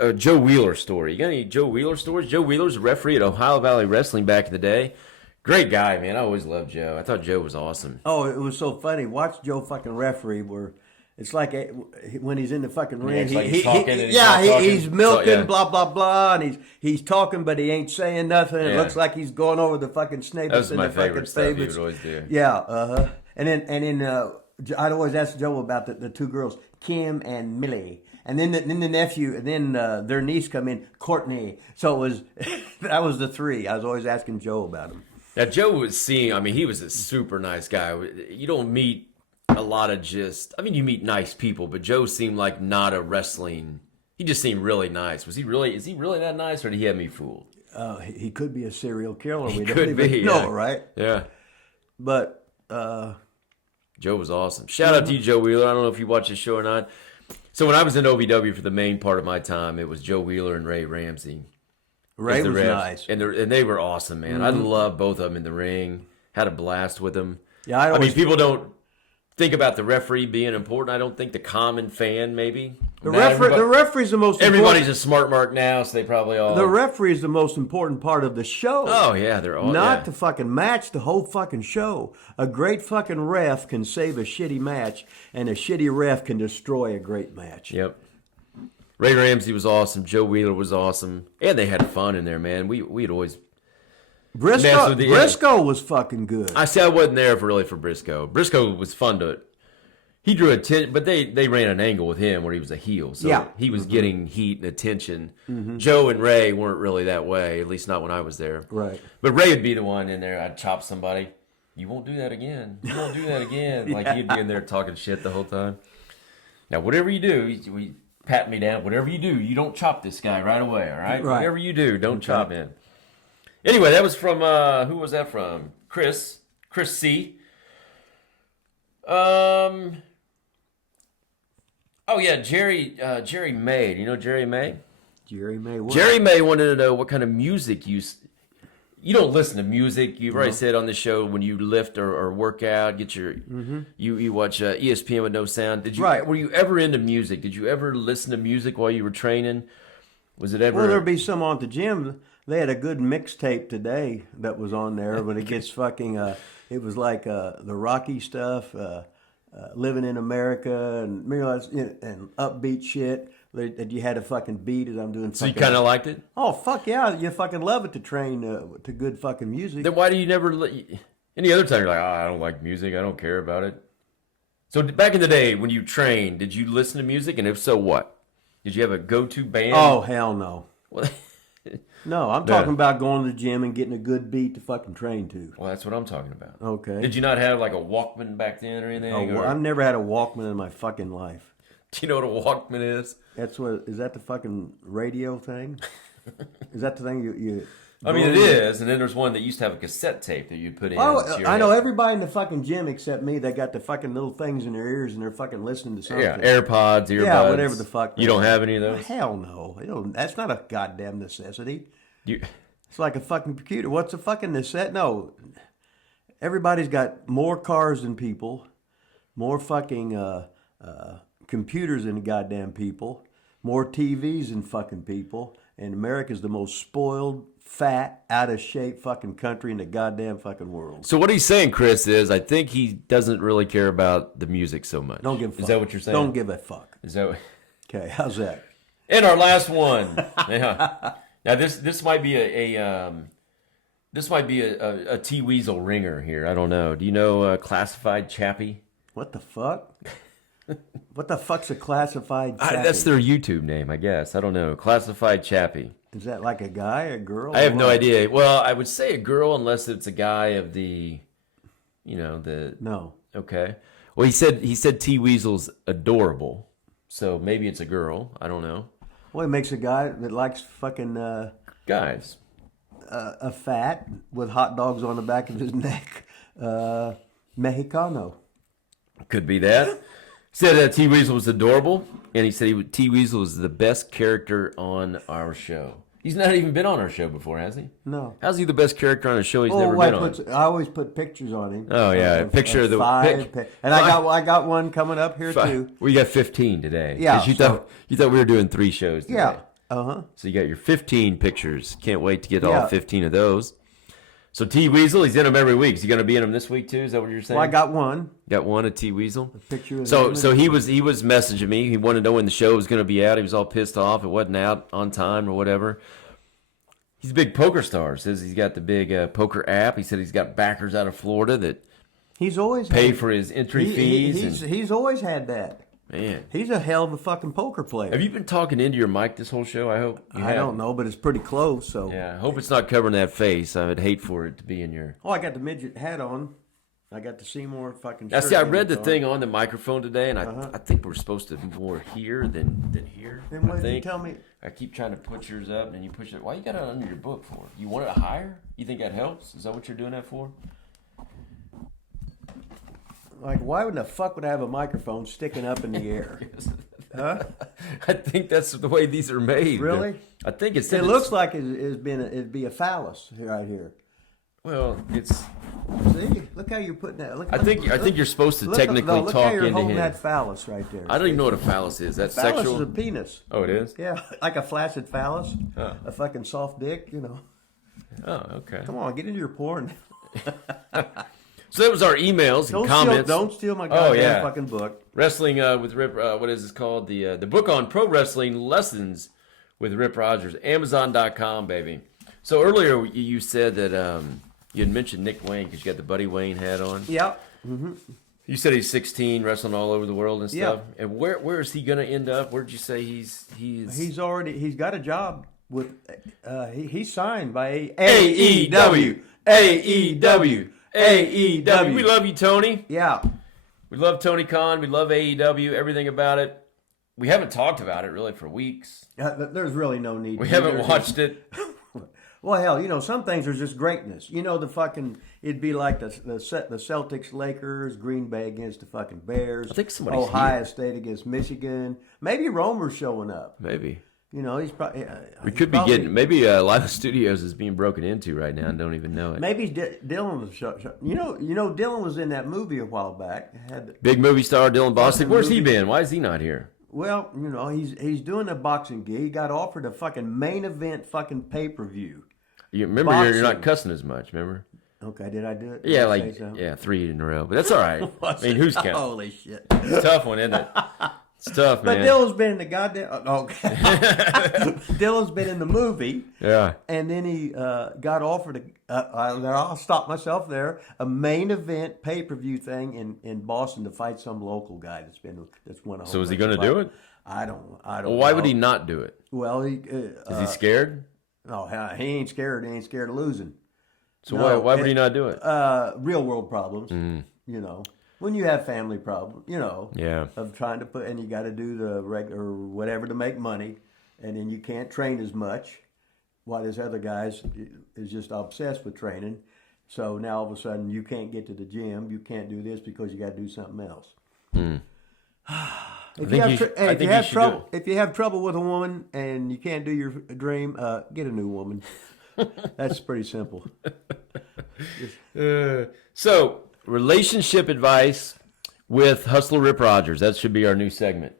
a Joe Wheeler story. You got any Joe Wheeler stories? Joe Wheeler's a referee at Ohio Valley Wrestling back in the day. Great guy, man. I always loved Joe. I thought Joe was awesome. Oh, it was so funny. Watch Joe fucking referee where it's like when he's in the fucking ring. He's milking, blah, blah, blah, and he's talking, but he ain't saying nothing. It looks like he's going over the fucking snapes. That was and my the fucking favorite stuff he would always do. Yeah, And then I'd always ask Joe about the two girls, Kim and Millie. And then the nephew, and then their niece come in, Courtney. So it was that was the three. I was always asking Joe about them. Now, Joe was he was a super nice guy. You don't meet a lot of you meet nice people, but Joe seemed like not a wrestling. He just seemed really nice. Is he really that nice, or did he have me fooled? He could be a serial killer. He could be, know, right? Yeah. But Joe was awesome. Shout out to you, Joe Wheeler. I don't know if you watch this show or not. So when I was in OVW for the main part of my time, it was Joe Wheeler and Ray Ramsey. Ray was nice. And they were awesome, man. I loved both of them in the ring. Had a blast with them. Yeah, I mean, people don't think about the referee being important. I don't think the common fan, maybe. The referee's the most Everybody's a smart mark now, so they probably all... The referee is the most important part of the show. Oh, yeah, they're all... Not the fucking match, the whole fucking show. A great fucking ref can save a shitty match, and a shitty ref can destroy a great match. Yep. Ray Ramsey was awesome. Joe Wheeler was awesome. And they had fun in there, man. We'd always... Briscoe was fucking good. I wasn't there for Briscoe. Briscoe was fun to... He drew attention, but they ran an angle with him where he was a heel. So he was getting heat and attention. Joe and Ray weren't really that way, at least not when I was there. Right. But Ray would be the one in there. I'd chop somebody. You won't do that again. You won't do that again. Like he'd be in there talking shit the whole time. Now, whatever you do, we pat me down. Whatever you do, you don't chop this guy right away, all right? Whatever you do, don't chop him. Anyway, that was from, who was that from? Chris C. Oh, yeah, Jerry May. Do you know Jerry May? Jerry May what? Jerry May wanted to know what kind of music you don't listen to music. You've already said on the show when you lift or work out, get your you watch ESPN with no sound. Were you ever into music? Did you ever listen to music while you were training? Was it ever? Well, there'd be some on the gym. They had a good mixtape today that was on there, but it gets fucking. It was like the Rocky stuff, Living in America, and and upbeat shit. That you had a fucking beat as I'm doing. So you kind of liked it? Oh fuck yeah! You fucking love it to train to good fucking music. Then why do you never? Any other time you're like, I don't like music. I don't care about it. So back in the day when you trained, did you listen to music? And if so, what? Did you have a go-to band? Oh hell no. No, I'm talking about going to the gym and getting a good beat to fucking train to. Well, that's what I'm talking about. Okay. Did you not have like a Walkman back then or anything? I've never had a Walkman in my fucking life. Do you know what a Walkman is? Is that the fucking radio thing? Is that the thing you I mean, it is, and then there's one that used to have a cassette tape that you put in. Oh, I know everybody in the fucking gym except me. They got the fucking little things in their ears and they're fucking listening to something. Yeah, AirPods, earbuds. Yeah, whatever the fuck. You don't have any of those? Hell no. That's not a goddamn necessity. It's like a fucking computer. What's a fucking necessity? No. Everybody's got more cars than people, more fucking computers than goddamn people, more TVs than fucking people, and America's the most spoiled, fat, out of shape fucking country in the goddamn fucking world. So what he's saying, Chris, is I think he doesn't really care about the music so much. Don't give a fuck. Is that what you're saying? Don't give a fuck. Is that okay? How's that? And our last one. Yeah. Now this might be a T Weasel ringer here. I don't know. Do you know Classified Chappie? What the fuck? What the fuck's a Classified Chappie? That's their YouTube name, I guess. I don't know. Classified Chappie. Is that like a guy, a girl? I have no idea. Well, I would say a girl unless it's a guy of the, No. Okay. Well, he said T Weasel's adorable, so maybe it's a girl. I don't know. Well, he makes a guy that likes fucking guys. A fat with hot dogs on the back of his neck, Mexicano. Could be that. Said T Weasel was adorable, and he said T Weasel was the best character on our show. He's not even been on our show before, has he? No. How's he the best character on a show he's never been on? I always put pictures on him. Oh yeah, a picture of the five. And I got one coming up here too. We got 15 today. Yeah. You thought we were doing 3 shows today. Yeah. Uh-huh. So you got your 15 pictures. Can't wait to get all 15 of those. So T Weasel, he's in them every week. Is he going to be in them this week too? Is that what you're saying? Well, I got one. Got one of T Weasel. A picture of So he was messaging me. He wanted to know when the show was going to be out. He was all pissed off. It wasn't out on time or whatever. He's a big poker star. Says he's got the big poker app. He said he's got backers out of Florida that he's always pay for his entry fees. He's always had that. Man, he's a hell of a fucking poker player. Have you been talking into your mic this whole show? I hope you have. I don't know, but it's pretty close. So yeah, I hope it's not covering that face. I would hate for it to be in your. Oh, I got the midget hat on. I got the Seymour fucking. Now, shirt see, I read the on. thing on the microphone today, and I think we're supposed to be more here than here. Then what I did you think. tell me? I keep trying to put yours up, and then you push it. Why you got it under your book for? You want it higher? You think that helps? Is that what you're doing that for? Like, why would the fuck would I have a microphone sticking up in the air? Huh? I think that's the way these are made. Really? I think it's. It looks like it'd be a phallus right here. Well, it's. See, look how you're putting that. Look, I think you're supposed to technically look talk how you're into holding him. that phallus right there. I don't even know what a phallus is. That's phallus sexual. is a penis. Oh, it is. Yeah, like a flaccid phallus, Oh. a fucking soft dick. You know. Oh, okay. Come on, get into your porn. So that was our emails and comments. Don't steal my goddamn fucking book. Wrestling with Rip. What is this called? The book on pro wrestling lessons with Rip Rogers. Amazon.com, baby. So earlier you said that you had mentioned Nick Wayne because you got the Buddy Wayne hat on. Yeah. Mm-hmm. You said he's 16, wrestling all over the world and stuff. Yeah. And where is he going to end up? Where did you say he's? He's got a job with. He's signed by AEW. AEW. AEW. We love you, Tony. Yeah. We love Tony Khan. We love AEW. Everything about it. We haven't talked about it really for weeks. There's really no need. We haven't watched it. Well, hell, some things are just greatness. It'd be like the Celtics, Lakers, Green Bay against the fucking Bears. I think somebody's Ohio here. State against Michigan. Maybe Romer's showing up. Maybe. He's probably. We could be getting. Maybe Live Studios is being broken into right now and don't even know it. Maybe Dylan was. Dylan was in that movie a while back. Big movie star Dylan Bostic. Where's he been? Why is he not here? Well, he's doing a boxing gig. He got offered a fucking main event fucking pay-per-view. You remember you're not cussing as much. Remember? Okay, did I do it? Yeah, yeah, 3 in a row. But that's all right. I mean, who's counting? Holy shit! It's a tough one, isn't it? It's tough, man. But Dylan's been in the goddamn. Okay. Dylan's been in the movie. Yeah. And then he got offered I'll stop myself there. A main event pay-per-view thing in Boston to fight some local guy that's won a whole. So is he bunch going to of do it? I don't. Well, why would he not do it? Well, Is he scared? No, he ain't scared. He ain't scared of losing. So why would he not do it? Real world problems. When you have family problems, Yeah. of trying to put, and you got to do the regular whatever to make money, and then you can't train as much, while this other guy's is just obsessed with training. So now all of a sudden you can't get to the gym, you can't do this because you got to do something else. If you have trouble with a woman and you can't do your dream, get a new woman. That's pretty simple. So, relationship advice with Hustler Rip Rogers. That should be our new segment.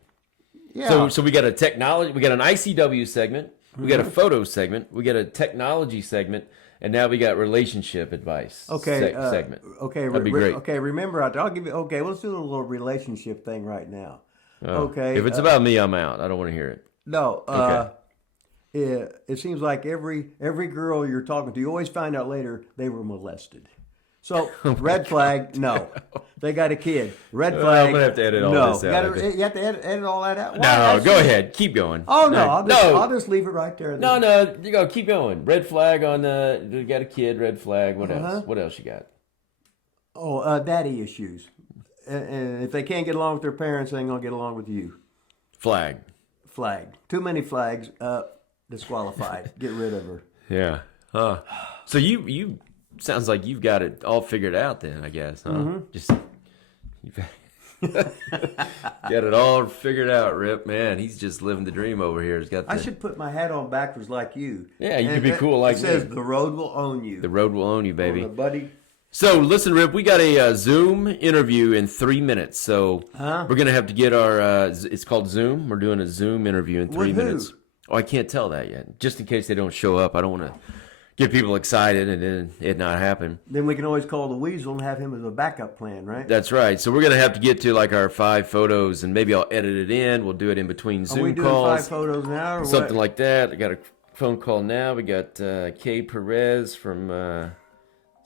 Yeah. So we got an ICW segment, we got a photo segment, we got a technology segment, and now we got relationship advice segment. Okay, that'd be great. Okay, remember, I'll give you. Okay, let's do a little relationship thing right now. Okay. If it's about me, I'm out. I don't want to hear it. No. Okay. It seems like every girl you're talking to, you always find out later they were molested. So red flag, no. They got a kid. Red flag. I'm gonna have to edit all no. this out. You have to edit all that out. No, go ahead. Keep going. Oh no, I'll just leave it right there. No, you go. Keep going. Red flag on the. You got a kid. Red flag. What else? What else you got? Oh, daddy issues. And if they can't get along with their parents, they ain't gonna get along with you. Flag. Too many flags. Disqualified. Get rid of her. Yeah. So you sounds like you've got it all figured out then, I guess. Huh? Just Got it all figured out, Rip. Man, he's just living the dream over here. He's got. I should put my hat on backwards like you. Yeah, you could be cool like me. It says me. the road will own you. The road will own you, baby. Buddy. So, listen, Rip, we got a Zoom interview in 3 minutes. So, we're going to have to get our, it's called Zoom. We're doing a Zoom interview in 3 minutes. Oh, I can't tell that yet. Just in case they don't show up. I don't want to get people excited and then it not happen. Then we can always call the Weasel and have him as a backup plan, right? That's right. So, we're going to have to get to like our 5 photos and maybe I'll edit it in. We'll do it in between Zoom calls. Are we doing 5 photos now or something what? like that. I got a phone call now. We got Kay Perez from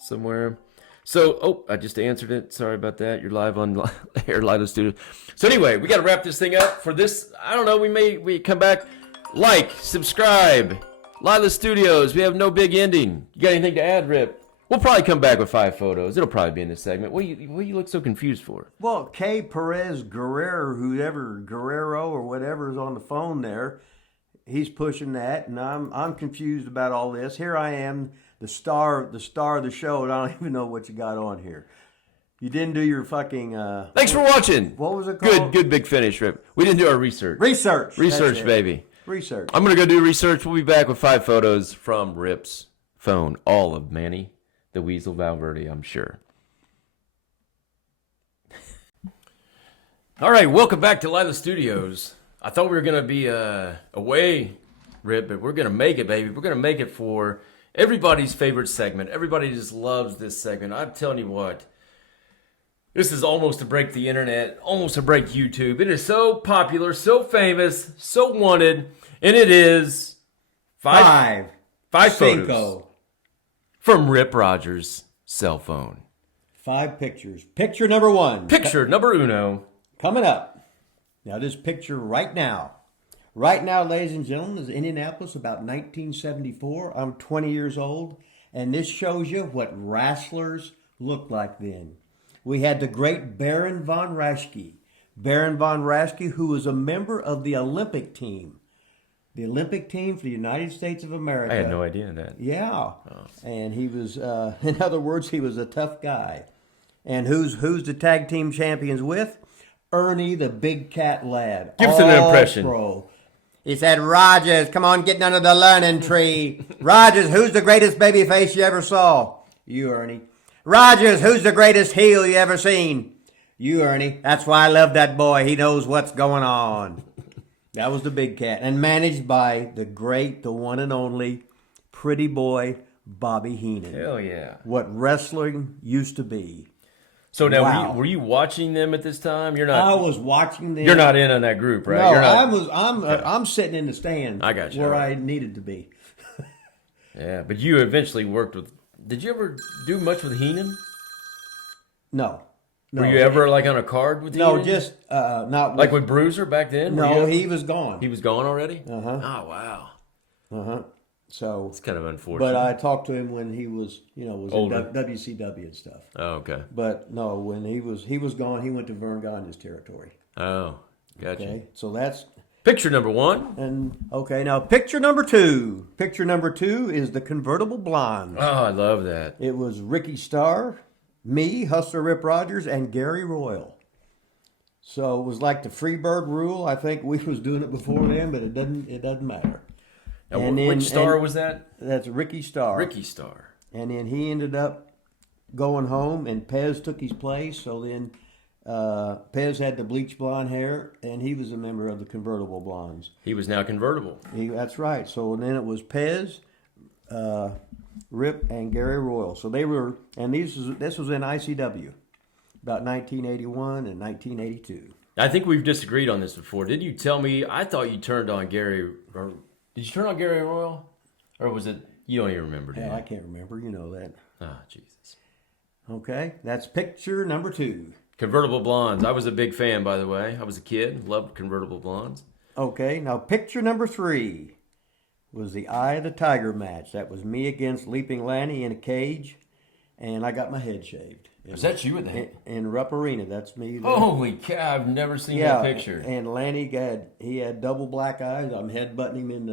somewhere. So, I just answered it. Sorry about that. You're live on Air Lido Studio. So anyway, we got to wrap this thing up for this. I don't know. We come back. Like, subscribe. Lido Studios. We have no big ending. You got anything to add, Rip? We'll probably come back with 5 photos. It'll probably be in this segment. What do you look so confused for? Well, Kay Perez Guerrero or whatever is on the phone there. He's pushing that, and I'm confused about all this. Here I am. The star of the show, and I don't even know what you got on here. You didn't do your fucking... Thanks for watching. What was it called? Good big finish, Rip. We didn't do our research. Research, baby. Research. I'm going to go do research. We'll be back with 5 photos from Rip's phone. All of Manny, the Weasel Valverde, I'm sure. All right, welcome back to Lido Studios. I thought we were going to be away, Rip, but we're going to make it, baby. We're going to make it for... everybody's favorite segment. Everybody just loves this segment. I'm telling you what. This is almost to break the internet, almost to break YouTube. It is so popular, so famous, so wanted, and it is five photos from Rip Rogers' cell phone. 5 pictures. Picture number 1. Picture number uno. Coming up. Now this picture right now. Right now, ladies and gentlemen, is Indianapolis, about 1974. I'm 20 years old, and this shows you what wrestlers looked like then. We had the great Baron von Raschke. Baron von Raschke, who was a member of the Olympic team. The Olympic team for the United States of America. I had no idea that. Yeah. Oh. And he was, in other words, he was a tough guy. And who's the tag team champions with? Ernie the Big Cat Lad. Give us an impression. Pro. He said, Rogers, come on, get under the learning tree. Rogers, who's the greatest babyface you ever saw? You, Ernie. Rogers, who's the greatest heel you ever seen? You, Ernie. That's why I love that boy. He knows what's going on. That was the Big Cat. And managed by the great, the one and only, pretty boy, Bobby Heenan. Hell yeah. What wrestling used to be. So now, Wow. were you watching them at this time? You're not. I was watching them. You're not in on that group, right? No, You're not, I'm sitting in the stand. I got you. Where All right. I needed to be. Yeah, but you eventually worked with. Did you ever do much with Heenan? No. Were you ever like on a card with No, Heenan? just not Like with Bruiser back then? Were you No, ever- he was gone. He was gone already? Uh-huh. Oh, wow. Uh-huh. So, It's kind of unfortunate. but I talked to him when he was, was Older. in WCW and stuff. Oh, okay. But no, when he was gone, he went to Vern Gagne's territory. Oh, gotcha. Okay, so that's Picture number 1. and okay. Now picture number 2. Picture number 2 is the Convertible Blondes. Oh, I love that. It was Ricky Starr, me, Hustler Rip Rogers, and Gary Royal. So it was like the Freebird rule. I think we was doing it before then, but it doesn't matter. Now, And which then- star and- was that? That's Ricky Starr. Ricky Star. And then he ended up going home, and Pez took his place. So then Pez had the bleach blonde hair, and he was a member of the Convertible Blondes. He was now convertible. That's right. So then it was Pez, Rip, and Gary Royal. So they were, and this was in ICW, about 1981 and 1982. I think we've disagreed on this before. Did you tell me? I thought you turned on Gary. Or did you turn on Gary Royal? Or was it, you don't even remember, do you? Hell, I can't remember. You know that. Ah, Jesus. Okay, that's picture number 2. Convertible Blondes. I was a big fan, by the way. I was a kid. Loved Convertible Blondes. Okay, now picture number 3 was the Eye of the Tiger match. That was me against Leaping Lanny in a cage, and I got my head shaved. Is that you with that? In Rupp Arena? That's me. there. Holy cow! I've never seen yeah, that picture. And Lanny had double black eyes. I'm headbutting him in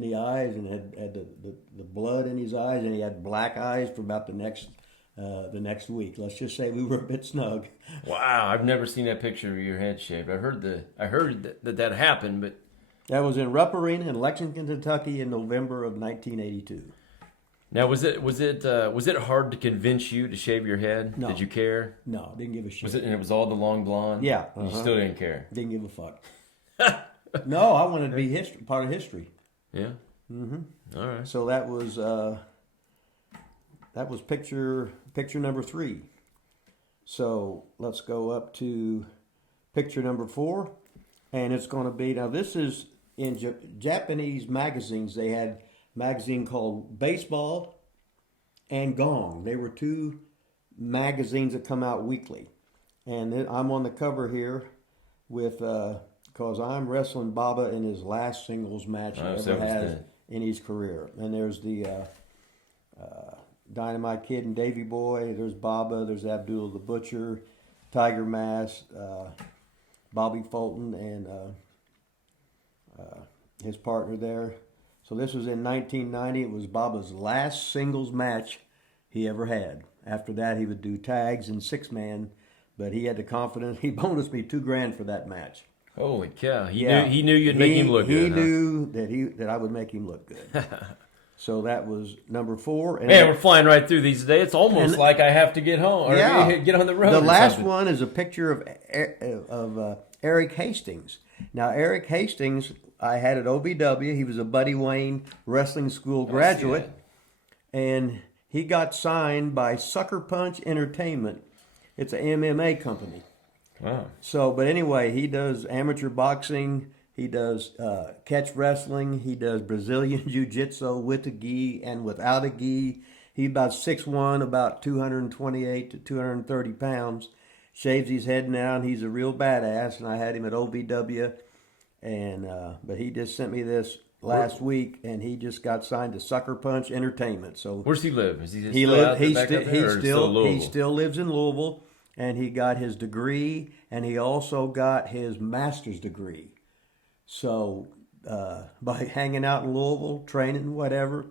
the eyes, and had the blood in his eyes, and he had black eyes for about the next the next week. Let's just say we were a bit snug. Wow, I've never seen that picture of your head shaved. I heard that happened, but That was in Rupp Arena in Lexington, Kentucky, in November of 1982. now was it hard to convince you to shave your head? No. Did you care? No, didn't give a shit. Was it? And it was all the long blonde. Yeah, You still didn't care. Didn't give a fuck. No, I wanted to be part of history. Yeah. Mm-hmm. All right. So that was picture number 3. So let's go up to picture number 4, and it's going to be, now this is in Japanese magazines. They had a magazine called Baseball and Gong. They were 2 magazines that come out weekly, and then I'm on the cover here with because I'm wrestling Baba in his last singles match he ever has in his career. And there's the Dynamite Kid and Davy Boy. There's Baba. There's Abdul the Butcher, Tiger Mask, Bobby Fulton, and his partner there. So this was in 1990. It was Baba's last singles match he ever had. After that, he would do tags and 6-man, but he had the confidence. He bonused me $2,000 for that match. Holy cow! He knew you'd make him look good. He knew that I would make him look good. So that was number 4. And Man, we're flying right through these today. It's almost like I have to get home or get on the road. The last something. one is a picture of Eric Hastings. Now, Eric Hastings, I had at OVW. He was a Buddy Wayne Wrestling School graduate, and he got signed by Sucker Punch Entertainment. It's an MMA company. Wow. So, but anyway, he does amateur boxing. He does catch wrestling. He does Brazilian Jiu-Jitsu with a gi and without a gi. He's about 6'1", about 228 to 230 pounds. Shaves his head now, and he's a real badass. And I had him at OVW, and but he just sent me this last week, and he just got signed to Sucker Punch Entertainment. So where's he live? Is he he still lives in Louisville, and he got his degree, and he also got his master's degree. So by hanging out in Louisville, training, whatever,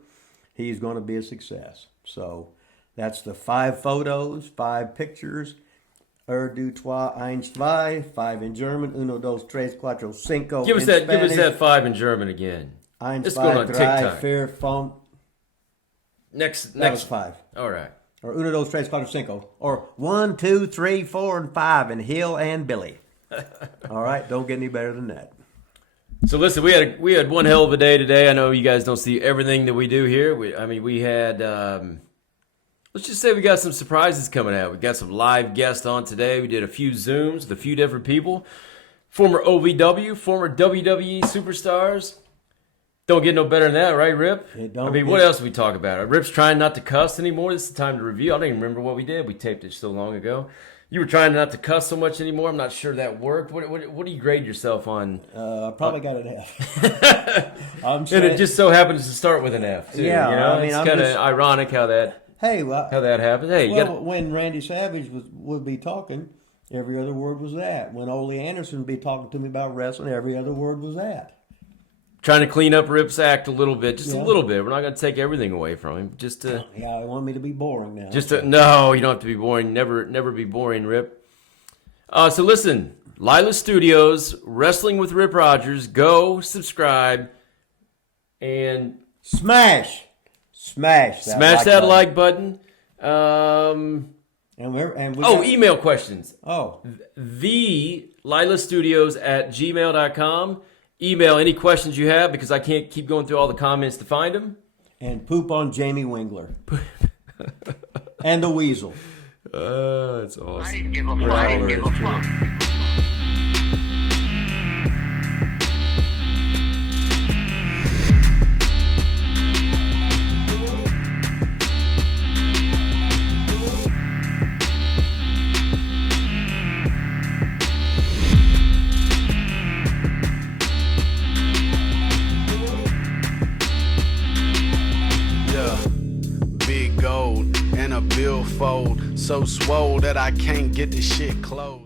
he's going to be a success. So that's the 5 photos, 5 pictures. Du, trois, eins, zwei, 5 in German. Uno, dos, tres, cuatro, cinco. Give us that 5 in German again. Eins, Let's zwei, go on drei, TikTok. vier, fünf. That was 5. All right. Or uno, dos, tres, cuatro, cinco. Or 1, 2, 3, 4, and 5 in Hill and Billy. All right, don't get any better than that. So listen, we had one hell of a day today. I know you guys don't see everything that we do here. We had let's just say we got some surprises coming out. We got some live guests on today. We did a few Zooms with a few different people. Former OVW, former WWE superstars. Don't get no better than that, right, Rip? What else do we talk about? Rip's trying not to cuss anymore. This is the time to review. I don't even remember what we did. We taped it so long ago. You were trying not to cuss so much anymore. I'm not sure that worked. What do you grade yourself on? Probably got an F. And it just so happens to start with an F, too. Yeah, you know? I mean, it's kind of ironic how that happened. Hey, when Randy Savage would be talking, every other word was that. When Ole Anderson would be talking to me about wrestling, every other word was that. Trying to clean up Rip's act a little bit, a little bit. We're not going to take everything away from him. Yeah, I want me to be boring now. No, you don't have to be boring. Never be boring, Rip. So listen, Lila Studios, Wrestling with Rip Rogers. Go subscribe and smash that like button. Email questions. The Lila Studios at gmail.com. Email any questions you have because I can't keep going through all the comments to find them. And poop on Jamie Wingler. And the Weasel. That's awesome. I didn't give a fuck. Big gold and a billfold, so swole that I can't get the shit closed.